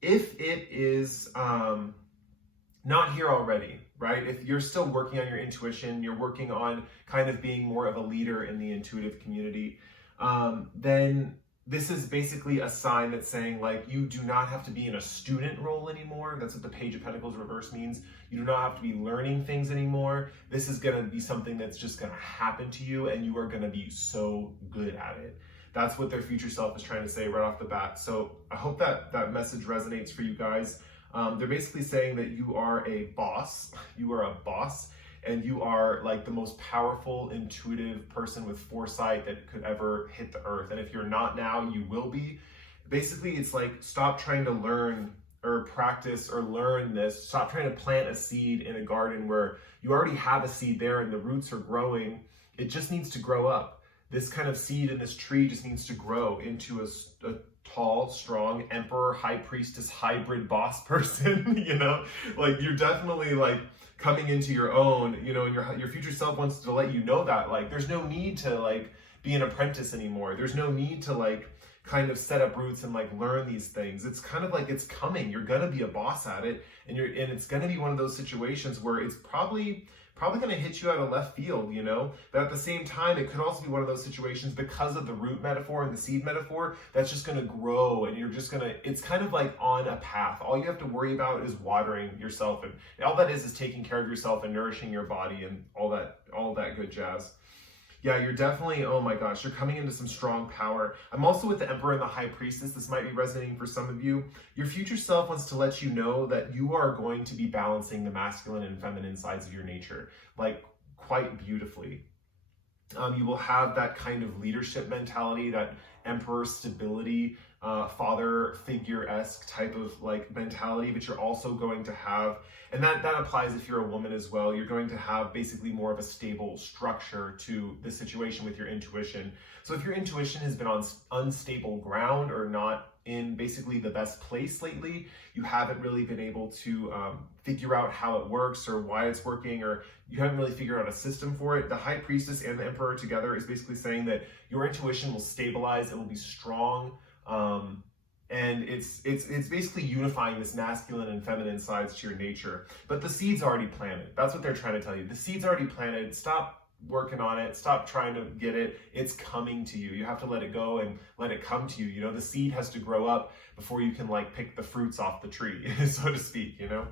if it is not here already, right? If you're still working on your intuition, you're working on kind of being more of a leader in the intuitive community, then this is basically a sign that's saying like you do not have to be in a student role anymore. That's what the Page of Pentacles reverse means. You do not have to be learning things anymore. This is going to be something that's just going to happen to you, and you are going to be so good at it. That's what their future self is trying to say right off the bat. So I hope that message resonates for you guys. They're basically saying that you are a boss. You are a boss, and you are like the most powerful, intuitive person with foresight that could ever hit the earth. And if you're not now, you will be. Basically, it's like, stop trying to learn or practice or learn this. Stop trying to plant a seed in a garden where you already have a seed there and the roots are growing. It just needs to grow up. This kind of seed in this tree just needs to grow into a tall, strong emperor, high priestess, hybrid boss person, you know? Like, you're definitely like coming into your own, you know, and your future self wants to let you know that, like, there's no need to like be an apprentice anymore. There's no need to like kind of set up roots and like learn these things. It's kind of like it's coming. You're gonna be a boss at it, and it's gonna be one of those situations where it's probably going to hit you out of left field, you know? But at the same time, it could also be one of those situations, because of the root metaphor and the seed metaphor, that's just going to grow, and you're just going to, it's kind of like on a path. All you have to worry about is watering yourself, and all that is taking care of yourself and nourishing your body and all that good jazz. Yeah, you're definitely, oh my gosh, you're coming into some strong power. I'm also with the Emperor and the High Priestess. This might be resonating for some of you. Your future self wants to let you know that you are going to be balancing the masculine and feminine sides of your nature, like, quite beautifully. You will have that kind of leadership mentality, that emperor stability, father figure-esque type of like mentality, but you're also going to have, and that applies if you're a woman as well, you're going to have basically more of a stable structure to the situation with your intuition. So if your intuition has been on unstable ground or not in basically the best place lately, you haven't really been able to figure out how it works or why it's working, or you haven't really figured out a system for it. The High Priestess and the Emperor together is basically saying that your intuition will stabilize, it will be strong, and it's basically unifying this masculine and feminine sides to your nature. But the seed's already planted. That's what they're trying to tell you. The seed's already planted. Stop working on it. Stop trying to get it. It's coming to you. You have to let it go and let it come to you. You know, the seed has to grow up before you can like pick the fruits off the tree, so to speak, you know?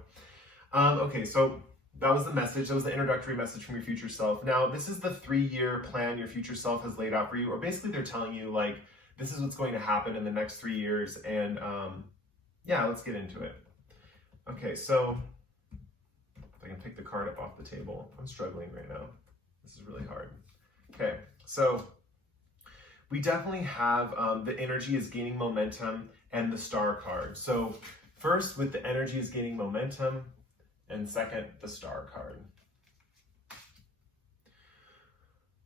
Okay, so that was the message. That was the introductory message from your future self. Now, this is the 3-year plan your future self has laid out for you, or basically they're telling you like, this is what's going to happen in the next 3 years. And yeah, let's get into it. Okay, so if I can pick the card up off the table. I'm struggling right now. This is really hard. Okay, so we definitely have the energy is gaining momentum and the star card. So first, with the energy is gaining momentum, and second, the star card.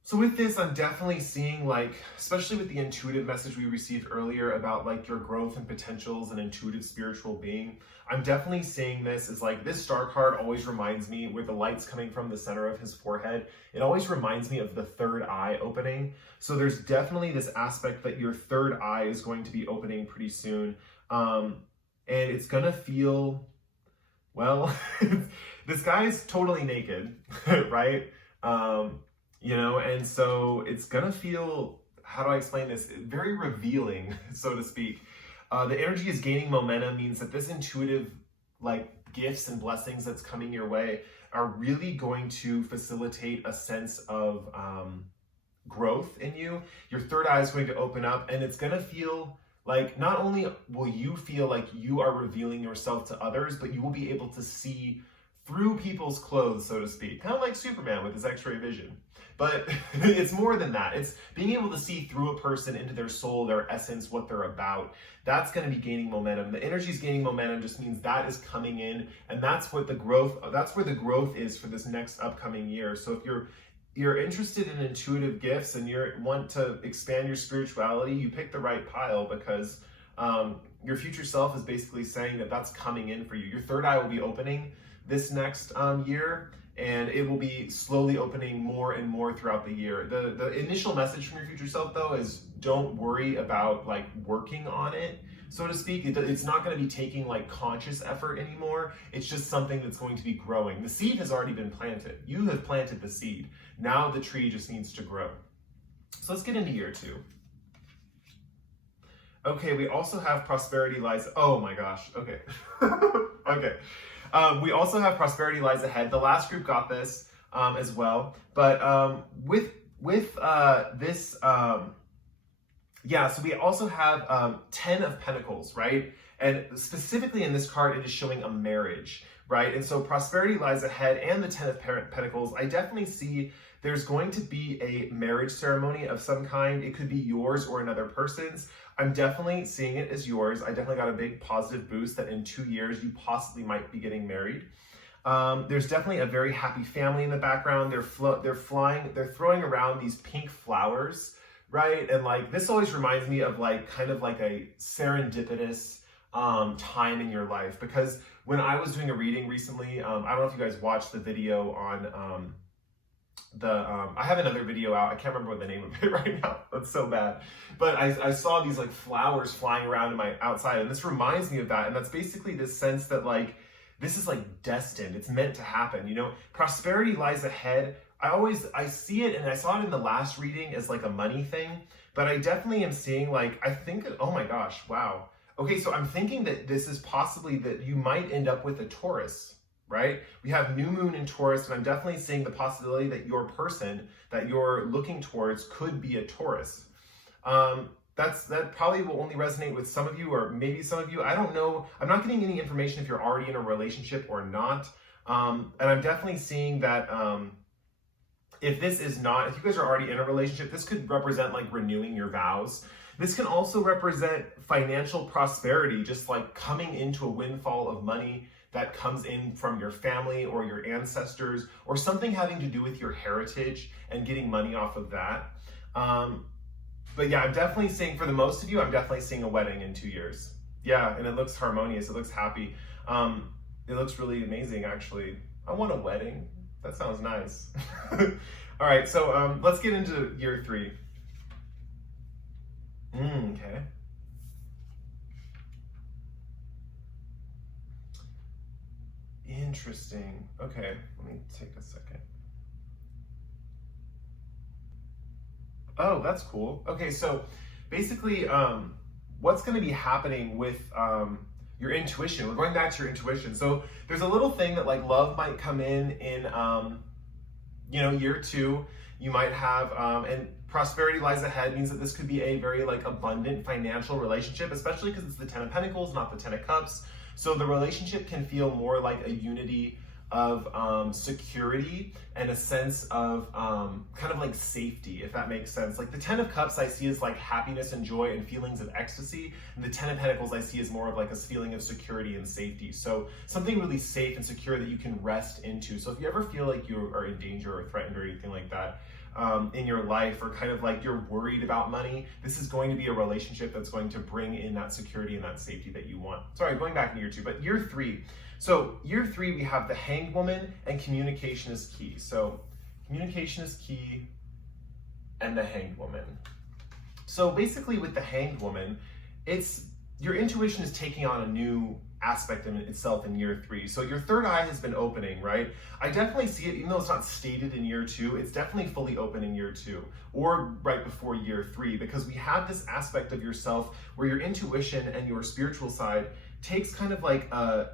So with this, I'm definitely seeing like, especially with the intuitive message we received earlier about like your growth and potentials and intuitive spiritual being, I'm definitely seeing this as like, this star card always reminds me, where the light's coming from the center of his forehead, it always reminds me of the third eye opening. So there's definitely this aspect that your third eye is going to be opening pretty soon. And it's gonna feel, well, this guy's totally naked, right? You know, and so it's gonna feel, how do I explain this? Very revealing, so to speak. The energy is gaining momentum means that this intuitive like gifts and blessings that's coming your way are really going to facilitate a sense of growth in you. Your third eye is going to open up, and it's gonna feel like, not only will you feel like you are revealing yourself to others, but you will be able to see through people's clothes, so to speak. Kind of like Superman with his X-ray vision. But it's more than that. It's being able to see through a person into their soul, their essence, what they're about. That's going to be gaining momentum. The energy's gaining momentum just means that is coming in, and that's where the growth is for this next upcoming year. So if you're interested in intuitive gifts and you want to expand your spirituality, you pick the right pile, because your future self is basically saying that that's coming in for you. Your third eye will be opening this next year, and it will be slowly opening more and more throughout the year. The initial message from your future self, though, is don't worry about like working on it, so to speak. It's not going to be taking like conscious effort anymore. It's just something that's going to be growing. The seed has already been planted. You have planted the seed. Now the tree just needs to grow. So let's get into year 2. Okay, we also have prosperity lies. Oh my gosh. Okay. Okay. We also have prosperity lies ahead. The last group got this as well, but with this, yeah. So we also have 10 of Pentacles, right? And specifically in this card, it is showing a marriage, right? And so prosperity lies ahead, and the 10 of Pentacles. I definitely see there's going to be a marriage ceremony of some kind. It could be yours or another person's. I'm definitely seeing it as yours. I definitely got a big positive boost that in 2 years you possibly might be getting married. There's definitely a very happy family in the background. They're throwing around these pink flowers, right? And like this always reminds me of like kind of like a serendipitous time in your life, because when I was doing a reading recently, I don't know if you guys watched the video on I have another video out. I can't remember what the name of it right now. That's so bad. But I saw these like flowers flying around in my outside, and this reminds me of that. And that's basically this sense that like this is like destined. It's meant to happen. You know, prosperity lies ahead. I see it, and I saw it in the last reading as like a money thing, but I definitely am seeing like, I think, oh my gosh, wow. Okay, so I'm thinking that this is possibly that you might end up with a Taurus, right? We have new moon in Taurus, and I'm definitely seeing the possibility that your person that you're looking towards could be a Taurus. That probably will only resonate with some of you, or maybe some of you. I don't know. I'm not getting any information if you're already in a relationship or not. And I'm definitely seeing that if you guys are already in a relationship, this could represent like renewing your vows. This can also represent financial prosperity, just like coming into a windfall of money that comes in from your family or your ancestors, or something having to do with your heritage and getting money off of that. But yeah, I'm definitely seeing, for the most of you, I'm definitely seeing a wedding in 2 years. Yeah, and it looks harmonious, it looks happy. It looks really amazing, actually. I want a wedding. That sounds nice. All right, so let's get into year 3. Okay. Interesting. Okay, let me take a second. Oh, that's cool. Okay, so basically, what's going to be happening with your intuition? We're going back to your intuition. So there's a little thing that like love might come in year 2. You might have, and prosperity lies ahead means that this could be a very like abundant financial relationship, especially because it's the 10 of Pentacles, not the 10 of Cups. So the relationship can feel more like a unity of security and a sense of kind of like safety, if that makes sense. Like the 10 of Cups I see as like happiness and joy and feelings of ecstasy, and the 10 of Pentacles I see as more of like a feeling of security and safety. So something really safe and secure that you can rest into. So if you ever feel like you are in danger or threatened or anything like that in your life, or kind of like you're worried about money, this is going to be a relationship that's going to bring in that security and that safety that you want. Sorry, going back to year 2, but year 3. So year 3, we have the Hanged Woman, and communication is key. So communication is key, and the Hanged Woman. So basically with the Hanged Woman, it's your intuition is taking on a new aspect in itself in year 3. So your third eye has been opening, right? I definitely see it, even though it's not stated in year 2, it's definitely fully open in year 2 or right before year 3, because we have this aspect of yourself where your intuition and your spiritual side takes kind of like a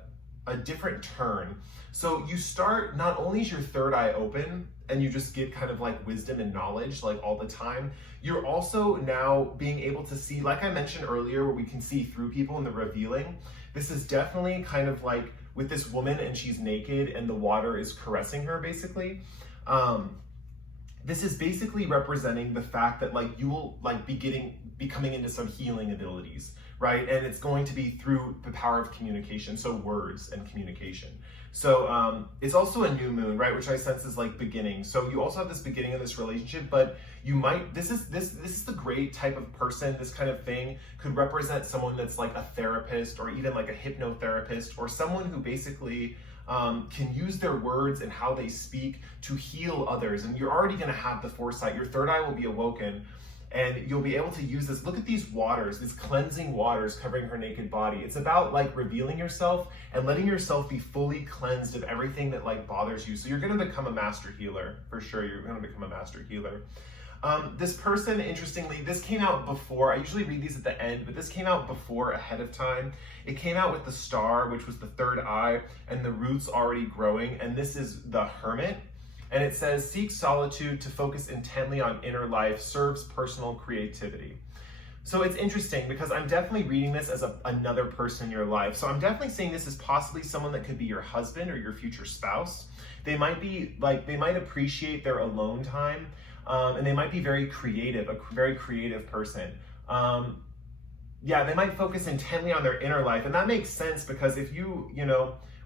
different turn. So you start, not only is your third eye open and you just get kind of like wisdom and knowledge like all the time, you're also now being able to see, like I mentioned earlier, where we can see through people in the revealing. This is definitely kind of like with this woman and she's naked and the water is caressing her basically. This is basically representing the fact that like you will like be coming into some healing abilities, right? And it's going to be through the power of communication, so words and communication. So it's also a new moon, right? Which I sense is like beginning. So you also have this beginning of this relationship, but you might, this is the great type of person. This kind of thing could represent someone that's like a therapist or even like a hypnotherapist or someone who basically can use their words and how they speak to heal others. And you're already going to have the foresight. Your third eye will be awoken. And you'll be able to use this. Look at these waters, these cleansing waters covering her naked body. It's about like revealing yourself and letting yourself be fully cleansed of everything that like bothers you. So you're going to become a master healer, for sure. You're going to become a master healer. This person, interestingly, this came out before. I usually read these at the end, but this came out before, ahead of time. It came out with the star, which was the third eye, and the roots already growing. And this is the Hermit. And it says, seek solitude to focus intently on inner life, serves personal creativity. So it's interesting because I'm definitely reading this as another person in your life. So I'm definitely saying this is possibly someone that could be your husband or your future spouse. They might be like, they might appreciate their alone time, and they might be very creative, a very creative person. Yeah, they might focus intently on their inner life. And that makes sense because if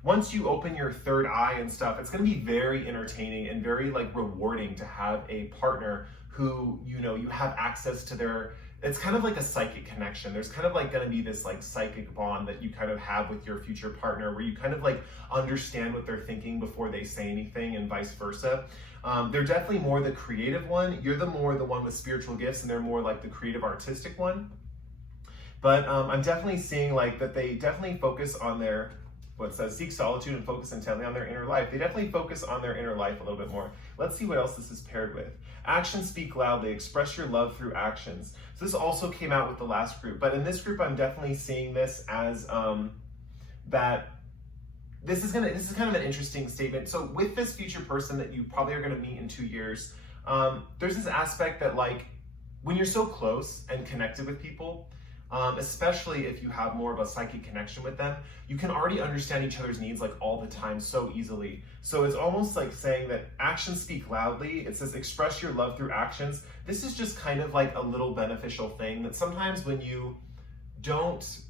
once you open your third eye and stuff, it's going to be very entertaining and very like rewarding to have a partner who, you have access to their, it's kind of like a psychic connection. There's kind of like going to be this like psychic bond that you kind of have with your future partner where you kind of like understand what they're thinking before they say anything and vice versa. They're definitely more the creative one. You're the one with spiritual gifts and they're more like the creative artistic one. But I'm definitely seeing like that they definitely focus on their, what says, seek solitude and focus intently on their inner life. They definitely focus on their inner life a little bit more. Let's see what else this is paired with. Actions speak loudly. Express your love through actions. So this also came out with the last group, but in this group, I'm definitely seeing this as that this is kind of an interesting statement. So with this future person that you probably are going to meet in 2 years, there's this aspect that like when you're so close and connected with people, especially if you have more of a psychic connection with them, you can already understand each other's needs like all the time so easily. So it's almost like saying that actions speak loudly. It says express your love through actions. This is just kind of like a little beneficial thing that sometimes when you don't,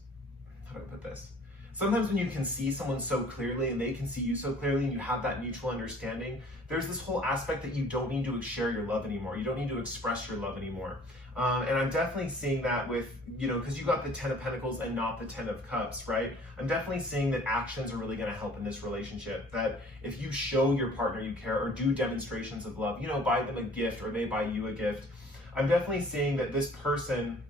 how do I put this? Sometimes when you can see someone so clearly and they can see you so clearly and you have that mutual understanding, there's this whole aspect that you don't need to share your love anymore. You don't need to express your love anymore. And I'm definitely seeing that with, because you got the 10 of Pentacles and not the 10 of Cups, right? I'm definitely seeing that actions are really going to help in this relationship. That if you show your partner you care or do demonstrations of love, buy them a gift or they buy you a gift, I'm definitely seeing that this person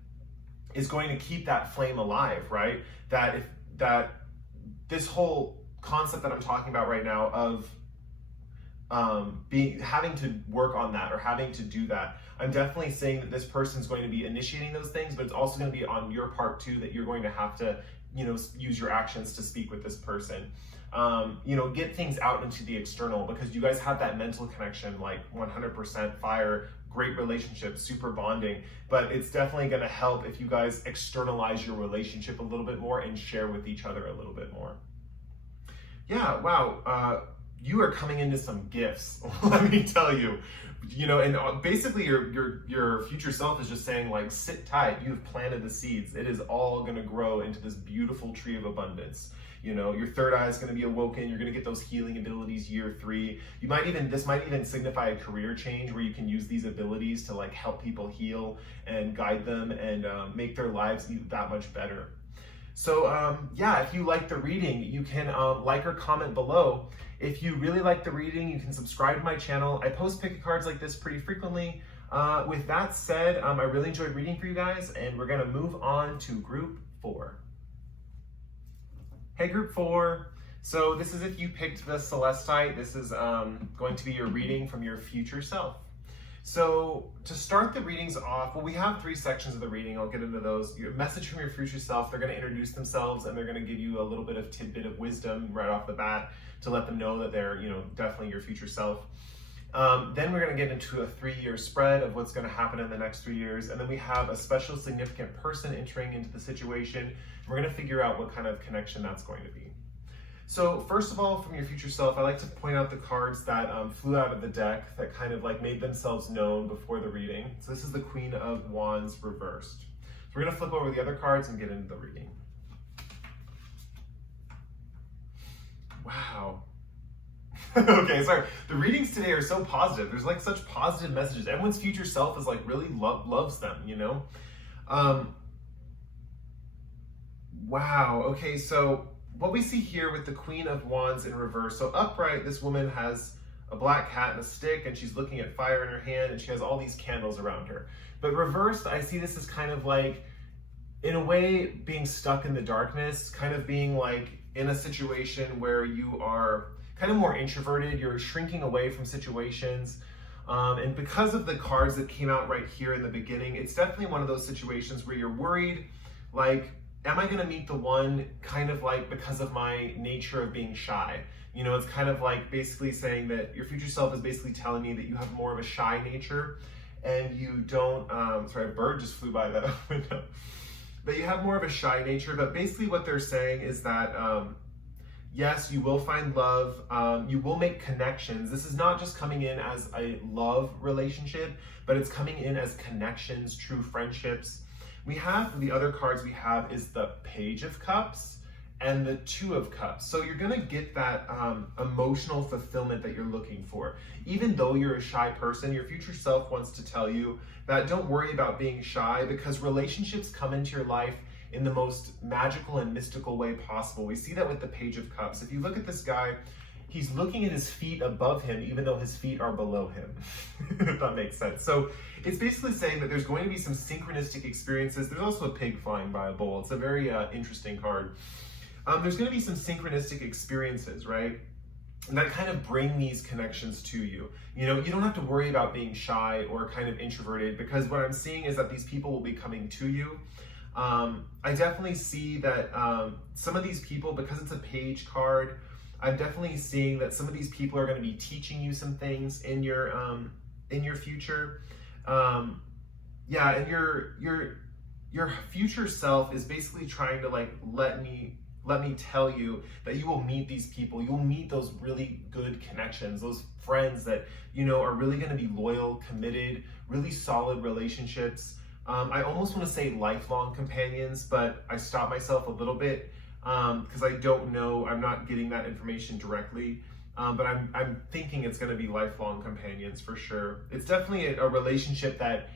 is going to keep that flame alive, right? That this whole concept that I'm talking about right now of having to work on that or having to do that, I'm definitely saying that this person's going to be initiating those things, but it's also going to be on your part too, that you're going to have to, use your actions to speak with this person. Get things out into the external because you guys have that mental connection, like 100% fire, great relationship, super bonding, but it's definitely going to help if you guys externalize your relationship a little bit more and share with each other a little bit more. Yeah, wow. You are coming into some gifts, let me tell you. And basically your future self is just saying like, sit tight, you've planted the seeds. It is all gonna grow into this beautiful tree of abundance. Your third eye is gonna be awoken, you're gonna get those healing abilities year 3. This might even signify a career change where you can use these abilities to like help people heal and guide them and make their lives that much better. So yeah, if you like the reading, you can like or comment below. If you really like the reading, you can subscribe to my channel. I post pick cards like this pretty frequently. With that said, I really enjoyed reading for you guys, and we're gonna move on to group 4. Hey, group 4. So this is if you picked the Celestite. This is going to be your reading from your future self. So to start the readings off, well, we have 3 sections of the reading. I'll get into those. Your message from your future self, they're going to introduce themselves and they're going to give you a little bit of tidbit of wisdom right off the bat to let them know that they're, definitely your future self. Then we're going to get into a 3-year spread of what's going to happen in the next 3 years. And then we have a special significant person entering into the situation. We're going to figure out what kind of connection that's going to be. So first of all, from your future self, I like to point out the cards that flew out of the deck that kind of like made themselves known before the reading. So this is the Queen of Wands reversed. So we're gonna flip over the other cards and get into the reading. Wow. Okay, sorry. The readings today are so positive. There's like such positive messages. Everyone's future self is like really loves them, you know? Wow. Okay, so what we see here with the Queen of Wands in reverse. So upright, this woman has a black hat and a stick, and she's looking at fire in her hand, and she has all these candles around her. But reversed, I see this as kind of like, in a way, being stuck in the darkness, kind of being like in a situation where you are kind of more introverted, you're shrinking away from situations. And because of the cards that came out right here in the beginning, it's definitely one of those situations where you're worried, like, am I gonna meet the one, kind of like because of my nature of being shy? You know, it's kind of like basically saying that your future self is basically telling me that you have more of a shy nature and you don't, sorry, a bird just flew by that window. But you have more of a shy nature, but basically what they're saying is that, yes, you will find love, you will make connections. This is not just coming in as a love relationship, but it's coming in as connections, true friendships. We have, the other cards we have is the Page of Cups and the Two of Cups. So you're gonna get that emotional fulfillment that you're looking for. Even though you're a shy person, your future self wants to tell you that don't worry about being shy, because relationships come into your life in the most magical and mystical way possible. We see that with the Page of Cups. If you look at this guy, he's looking at his feet above him, even though his feet are below him, if that makes sense. So it's basically saying that there's going to be some synchronistic experiences. There's also a pig flying by a bowl. It's a very interesting card. There's going to be some synchronistic experiences, right? And that kind of bring these connections to you. You know, you don't have to worry about being shy or kind of introverted, because what I'm seeing is that these people will be coming to you. I definitely see that some of these people, because it's a page card, I'm definitely seeing that some of these people are going to be teaching you some things in your future. Yeah, and your future self is basically trying to like let me tell you that you will meet these people. You will meet those really good connections, those friends that, you know, are really going to be loyal, committed, really solid relationships. I almost want to say lifelong companions, but I stopped myself a little bit because I don't know, I'm not getting that information directly, but I'm thinking it's going to be lifelong companions for sure. It's definitely a relationship that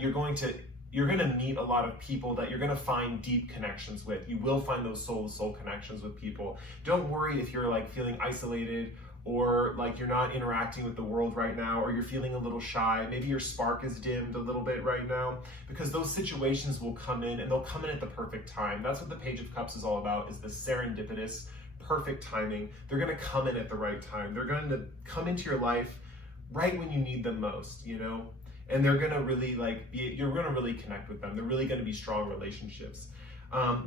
you're going to meet a lot of people that you're going to find deep connections with. You will find those soul-to-soul connections with people. Don't worry if you're like feeling isolated, or like you're not interacting with the world right now, or you're feeling a little shy. Maybe your spark is dimmed a little bit right now, because those situations will come in, and they'll come in at the perfect time. That's what the Page of Cups is all about, is the serendipitous, perfect timing. They're going to come in at the right time. They're going to come into your life right when you need them most, you know? And they're going to really you're going to really connect with them. They're really going to be strong relationships.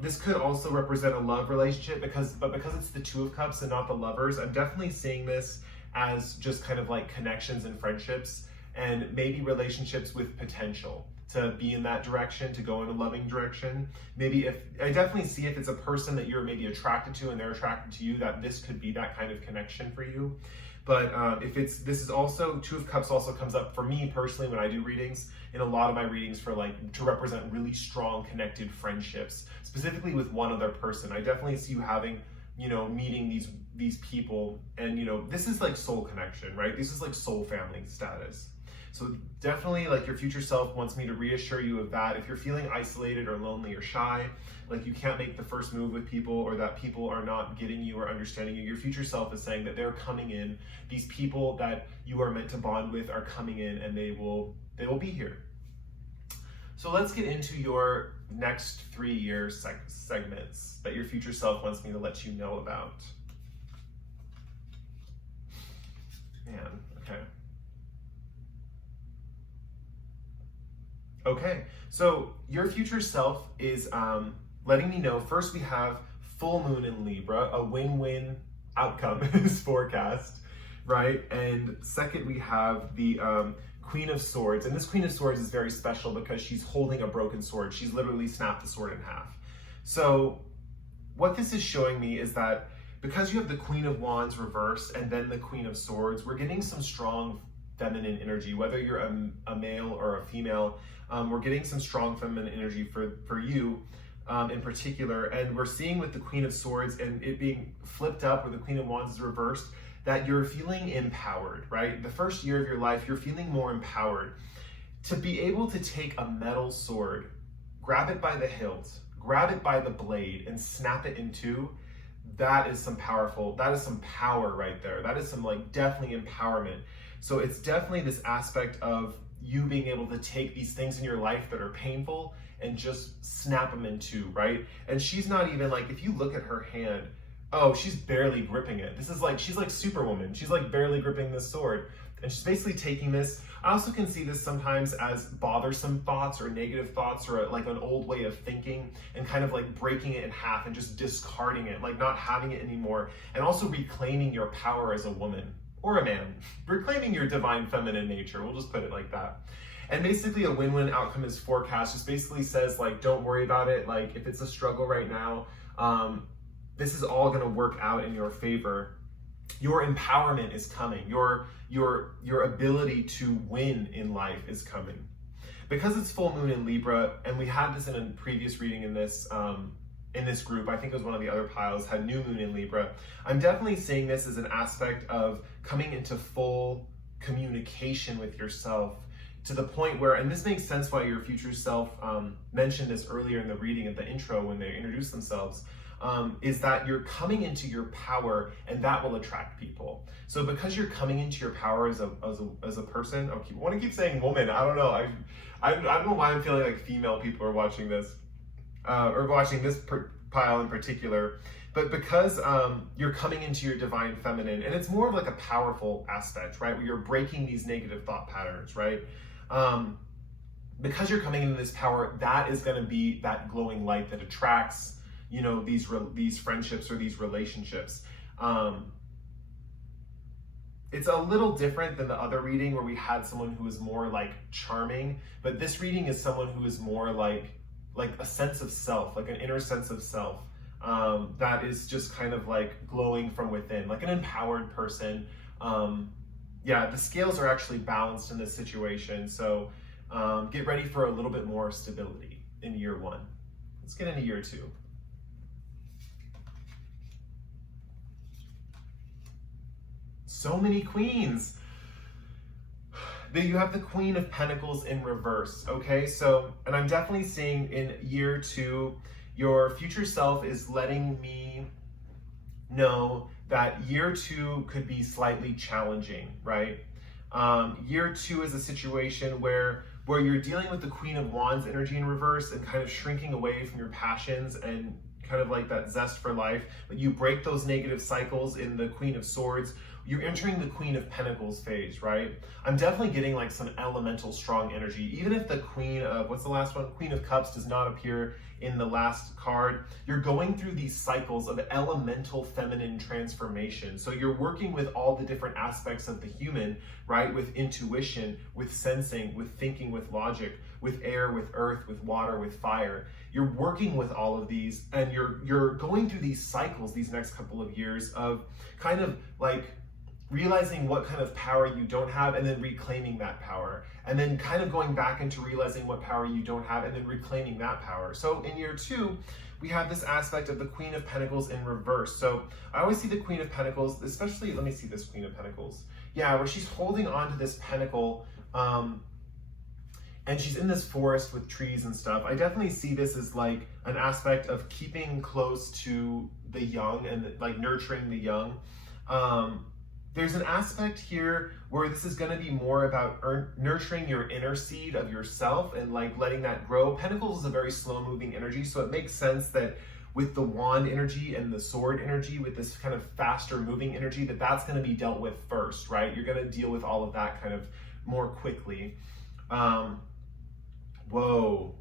This could also represent a love relationship, because it's the Two of Cups and not the Lovers. I'm definitely seeing this as just kind of like connections and friendships, and maybe relationships with potential to be in that direction, to go in a loving direction. Maybe I definitely see if it's a person that you're maybe attracted to and they're attracted to you, that this could be that kind of connection for you. But this is also, Two of Cups also comes up for me personally when I do readings, in a lot of my readings, for like to represent really strong connected friendships, specifically with one other person. I definitely see you having, you know, meeting these people, and you know, this is like soul connection, right? This is like soul family status. So definitely, like, your future self wants me to reassure you of that. If you're feeling isolated or lonely or shy, like you can't make the first move with people, or that people are not getting you or understanding you, your future self is saying that they're coming in. These people that you are meant to bond with are coming in, and they will be here. So let's get into your next 3-year segments that your future self wants me to let you know about. Man, okay. Okay, so your future self is letting me know. First, we have full moon in Libra, a win-win outcome is forecast, right? And second, we have the Queen of Swords. And this Queen of Swords is very special because she's holding a broken sword. She's literally snapped the sword in half. So what this is showing me is that because you have the Queen of Wands reversed and then the Queen of Swords, we're getting some strong feminine energy, whether you're a male or a female. We're getting some strong feminine energy for you in particular. And we're seeing with the Queen of Swords and it being flipped up, where the Queen of Wands is reversed, that you're feeling empowered, right? The first year of your life, you're feeling more empowered. To be able to take a metal sword, grab it by the hilt, grab it by the blade, and snap it in two, that is some power right there. That is some like definitely empowerment. So it's definitely this aspect of you being able to take these things in your life that are painful and just snap them in two, right? And she's not even like, if you look at her hand, oh, she's barely gripping it. This is like, she's like Superwoman. She's like barely gripping this sword. And she's basically taking this. I also can see this sometimes as bothersome thoughts or negative thoughts or like an old way of thinking, and kind of like breaking it in half and just discarding it, like not having it anymore. And also reclaiming your power as a woman or a man, reclaiming your divine feminine nature. We'll just put it like that. And basically a win-win outcome is forecast. Just basically says like, don't worry about it. Like if it's a struggle right now, this is all gonna work out in your favor. Your empowerment is coming. Your ability to win in life is coming. Because it's full moon in Libra, and we had this in a previous reading in this group, I think it was one of the other piles, had new moon in Libra. I'm definitely seeing this as an aspect of coming into full communication with yourself, to the point where, and this makes sense why your future self mentioned this earlier in the reading at the intro when they introduced themselves, is that you're coming into your power, and that will attract people. So because you're coming into your power as a person, I want to keep saying woman, I don't know. I don't know why I'm feeling like female people are watching this, or watching this pile in particular, but because you're coming into your divine feminine, and it's more of like a powerful aspect, right? Where you're breaking these negative thought patterns, right? Because you're coming into this power, that is going to be that glowing light that attracts, you know, these friendships or these relationships. It's a little different than the other reading where we had someone who was more like charming, but this reading is someone who is more like a sense of self, like an inner sense of self, that is just kind of like glowing from within, like an empowered person. Yeah, the scales are actually balanced in this situation. So get ready for a little bit more stability in year one. Let's get into year two. So many queens. You have the Queen of Pentacles in reverse, okay? So, and I'm definitely seeing in year two, your future self is letting me know that year two could be slightly challenging, right? Year two is a situation where you're dealing with the Queen of Wands energy in reverse and kind of shrinking away from your passions and kind of like that zest for life. But you break those negative cycles in the Queen of Swords. You're entering the Queen of Pentacles phase, right? I'm definitely getting like some elemental strong energy. Even if the Queen of, what's the last one? Queen of Cups does not appear in the last card. You're going through these cycles of elemental feminine transformation. So you're working with all the different aspects of the human, right? With intuition, with sensing, with thinking, with logic, with air, with earth, with water, with fire. You're working with all of these, and you're going through these cycles these next couple of years of kind of like realizing what kind of power you don't have and then reclaiming that power, and then kind of going back into realizing what power you don't have and then reclaiming that power. So in year two, we have this aspect of the Queen of Pentacles in reverse. So I always see the Queen of Pentacles, especially, let me see this Queen of Pentacles. Yeah, where she's holding on to this pentacle, and she's in this forest with trees and stuff. I definitely see this as like an aspect of keeping close to the young and like nurturing the young. There's an aspect here where this is going to be more about nurturing your inner seed of yourself and like letting that grow. Pentacles is a very slow moving energy, so it makes sense that with the wand energy and the sword energy, with this kind of faster moving energy, that's going to be dealt with first, right? You're going to deal with all of that kind of more quickly. Whoa.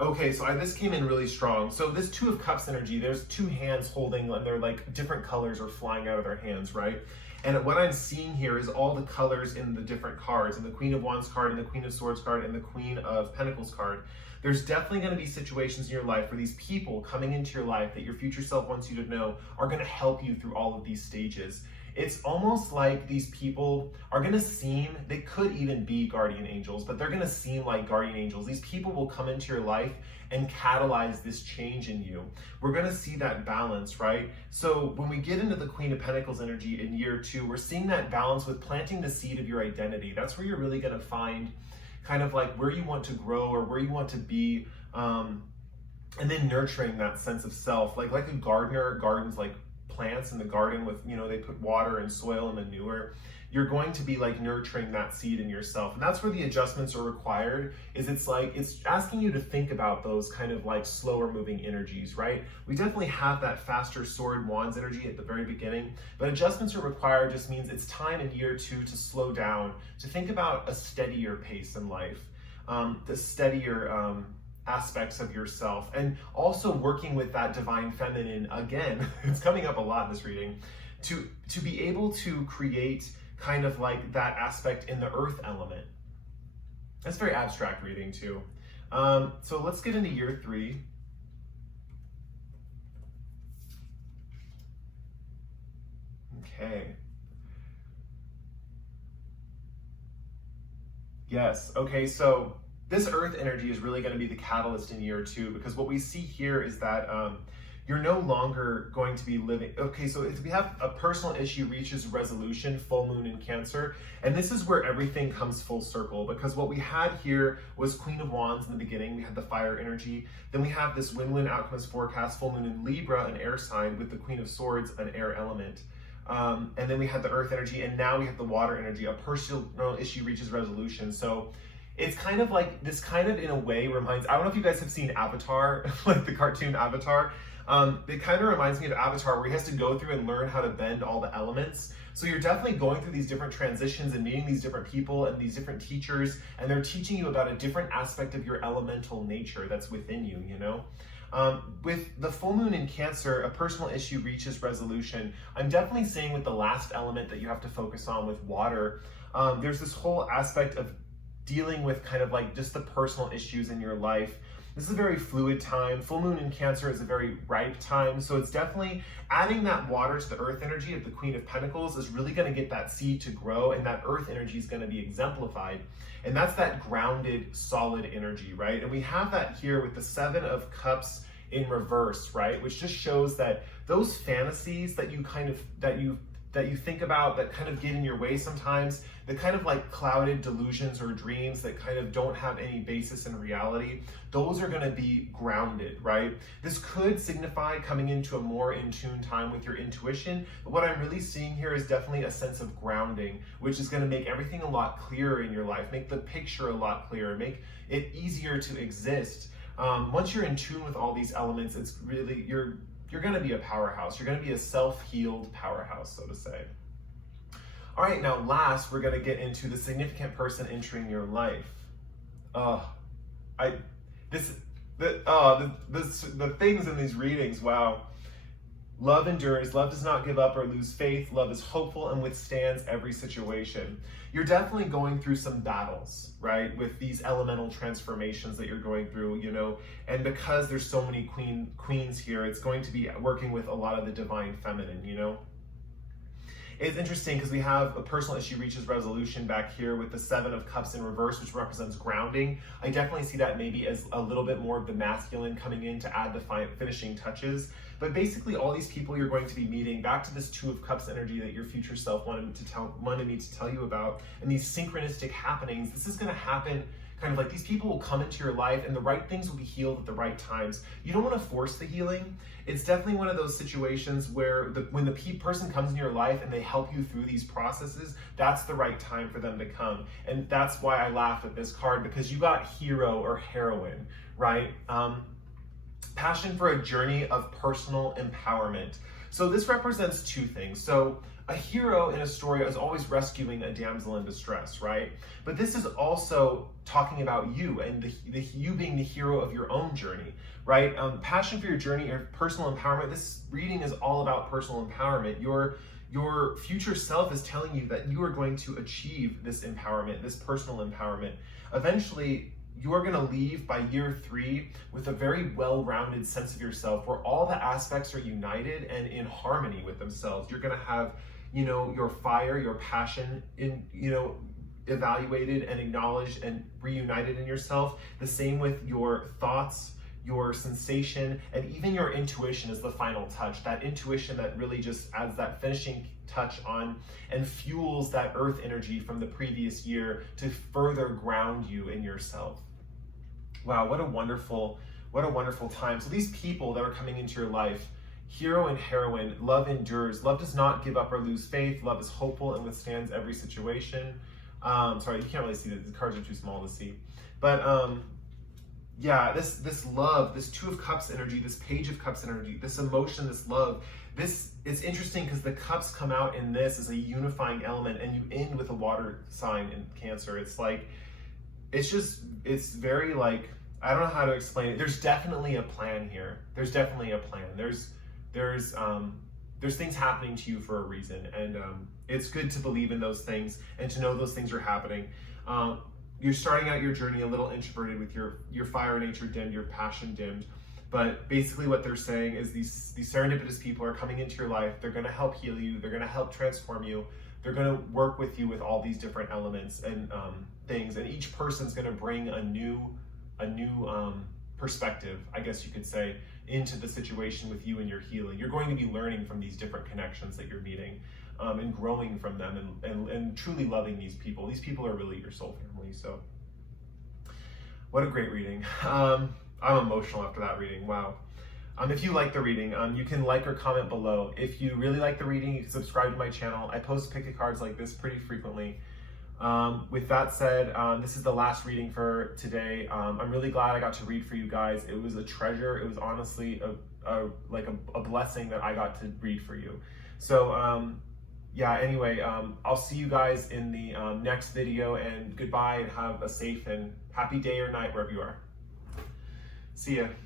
Okay, so this came in really strong. So this Two of Cups energy, there's two hands holding, and they're like different colors are flying out of their hands, right? And what I'm seeing here is all the colors in the different cards, and the Queen of Wands card, and the Queen of Swords card, and the Queen of Pentacles card. There's definitely going to be situations in your life where these people coming into your life that your future self wants you to know are going to help you through all of these stages. It's almost like these people are going to seem, they could even be guardian angels, but they're going to seem like guardian angels. These people will come into your life and catalyze this change in you. We're going to see that balance, right? So when we get into the Queen of Pentacles energy in year 2, we're seeing that balance with planting the seed of your identity. That's where you're really going to find kind of like where you want to grow or where you want to be, and then nurturing that sense of self. Like a gardener gardens like plants in the garden with, they put water and soil and manure. You're going to be like nurturing that seed in yourself. And that's where the adjustments are required, is it's asking you to think about those kind of like slower moving energies, right? We definitely have that faster sword wands energy at the very beginning, but adjustments are required just means it's time in year 2 to slow down, to think about a steadier pace in life, the steadier, aspects of yourself, and also working with that divine feminine again. It's coming up a lot in this reading, to be able to create kind of like that aspect in the earth element. That's very abstract reading too. So let's get into year 3. Okay. Yes. Okay, so this earth energy is really going to be the catalyst in year 2, because what we see here is that you're no longer going to be living. Okay, so if we have a personal issue reaches resolution, full moon in Cancer, and this is where everything comes full circle, because what we had here was Queen of Wands in the beginning. We had the fire energy. Then we have this win-win outcomes forecast, full moon in Libra, an air sign, with the Queen of Swords, an air element. And then we had the earth energy, and now we have the water energy. A personal issue reaches resolution. So it's kind of like, this kind of in a way reminds, I don't know if you guys have seen Avatar, like the cartoon Avatar. It kind of reminds me of Avatar, where he has to go through and learn how to bend all the elements. So you're definitely going through these different transitions and meeting these different people and these different teachers, and they're teaching you about a different aspect of your elemental nature that's within you, With the full moon in Cancer, a personal issue reaches resolution. I'm definitely seeing with the last element that you have to focus on with water, there's this whole aspect of dealing with kind of like just the personal issues in your life. This is a very fluid time. Full moon in Cancer is a very ripe time. So it's definitely adding that water to the earth energy of the Queen of Pentacles is really going to get that seed to grow, and that earth energy is going to be exemplified. And that's that grounded, solid energy, right? And we have that here with the 7 of Cups in reverse, right? Which just shows that those fantasies that you kind of, that you think about that kind of get in your way sometimes, the kind of like clouded delusions or dreams that kind of don't have any basis in reality, those are going to be grounded, right? This could signify coming into a more in tune time with your intuition, but what I'm really seeing here is definitely a sense of grounding, which is going to make everything a lot clearer in your life, make the picture a lot clearer, make it easier to exist. Once you're in tune with all these elements, it's really, you're going to be a powerhouse. You're going to be a self-healed powerhouse, so to say. All right, now last, we're going to get into the significant person entering your life. The things in these readings, wow. Love endures, love does not give up or lose faith, love is hopeful and withstands every situation. You're definitely going through some battles, right, with these elemental transformations that you're going through, and because there's so many queens here, it's going to be working with a lot of the divine feminine, It's interesting because we have a personal issue reaches resolution back here with the 7 of Cups in reverse, which represents grounding. I definitely see that maybe as a little bit more of the masculine coming in to add the finishing touches. But basically all these people you're going to be meeting, back to this 2 of Cups energy that your future self wanted me to tell you about, and these synchronistic happenings, this is going to happen kind of like these people will come into your life and the right things will be healed at the right times. You don't want to force the healing. It's definitely one of those situations where when the person comes into your life and they help you through these processes, that's the right time for them to come. And that's why I laugh at this card, because you got hero or heroine, right? Passion for a journey of personal empowerment. So this represents two things. So a hero in a story is always rescuing a damsel in distress, right? But this is also talking about you and you being the hero of your own journey, right? Passion for your journey or personal empowerment. This reading is all about personal empowerment. Your future self is telling you that you are going to achieve this empowerment, this personal empowerment. Eventually, you are going to leave by year 3 with a very well-rounded sense of yourself where all the aspects are united and in harmony with themselves. You're going to have, your fire, your passion evaluated and acknowledged and reunited in yourself. The same with your thoughts, your sensation, and even your intuition is the final touch. That intuition that really just adds that finishing touch on and fuels that earth energy from the previous year to further ground you in yourself. Wow, what a wonderful time. So these people that are coming into your life, hero and heroine, love endures. Love does not give up or lose faith. Love is hopeful and withstands every situation. Sorry, you can't really see the cards are too small to see. But yeah, this love, this 2 of Cups energy, this Page of Cups energy, this emotion, this love, it's interesting because the cups come out in this as a unifying element and you end with a water sign in Cancer. It's like, it's very like, I don't know how to explain it. There's definitely a plan here. There's definitely a plan. There's things happening to you for a reason. And it's good to believe in those things and to know those things are happening. You're starting out your journey a little introverted with your fire nature dimmed, your passion dimmed. But basically what they're saying is these serendipitous people are coming into your life. They're going to help heal you. They're going to help transform you. They're going to work with you with all these different elements and things. And each person's going to bring a new perspective, I guess you could say, into the situation with you and your healing. You're going to be learning from these different connections that you're meeting and growing from them and truly loving these people. These people are really your soul family. So what a great reading. I'm emotional after that reading. Wow. If you like the reading, you can like or comment below. If you really like the reading, you can subscribe to my channel. I post pick a cards like this pretty frequently. With that said, this is the last reading for today. I'm really glad I got to read for you guys. It was a treasure. It was honestly a blessing that I got to read for you. So yeah, anyway, I'll see you guys in the next video, and goodbye and have a safe and happy day or night wherever you are. See ya.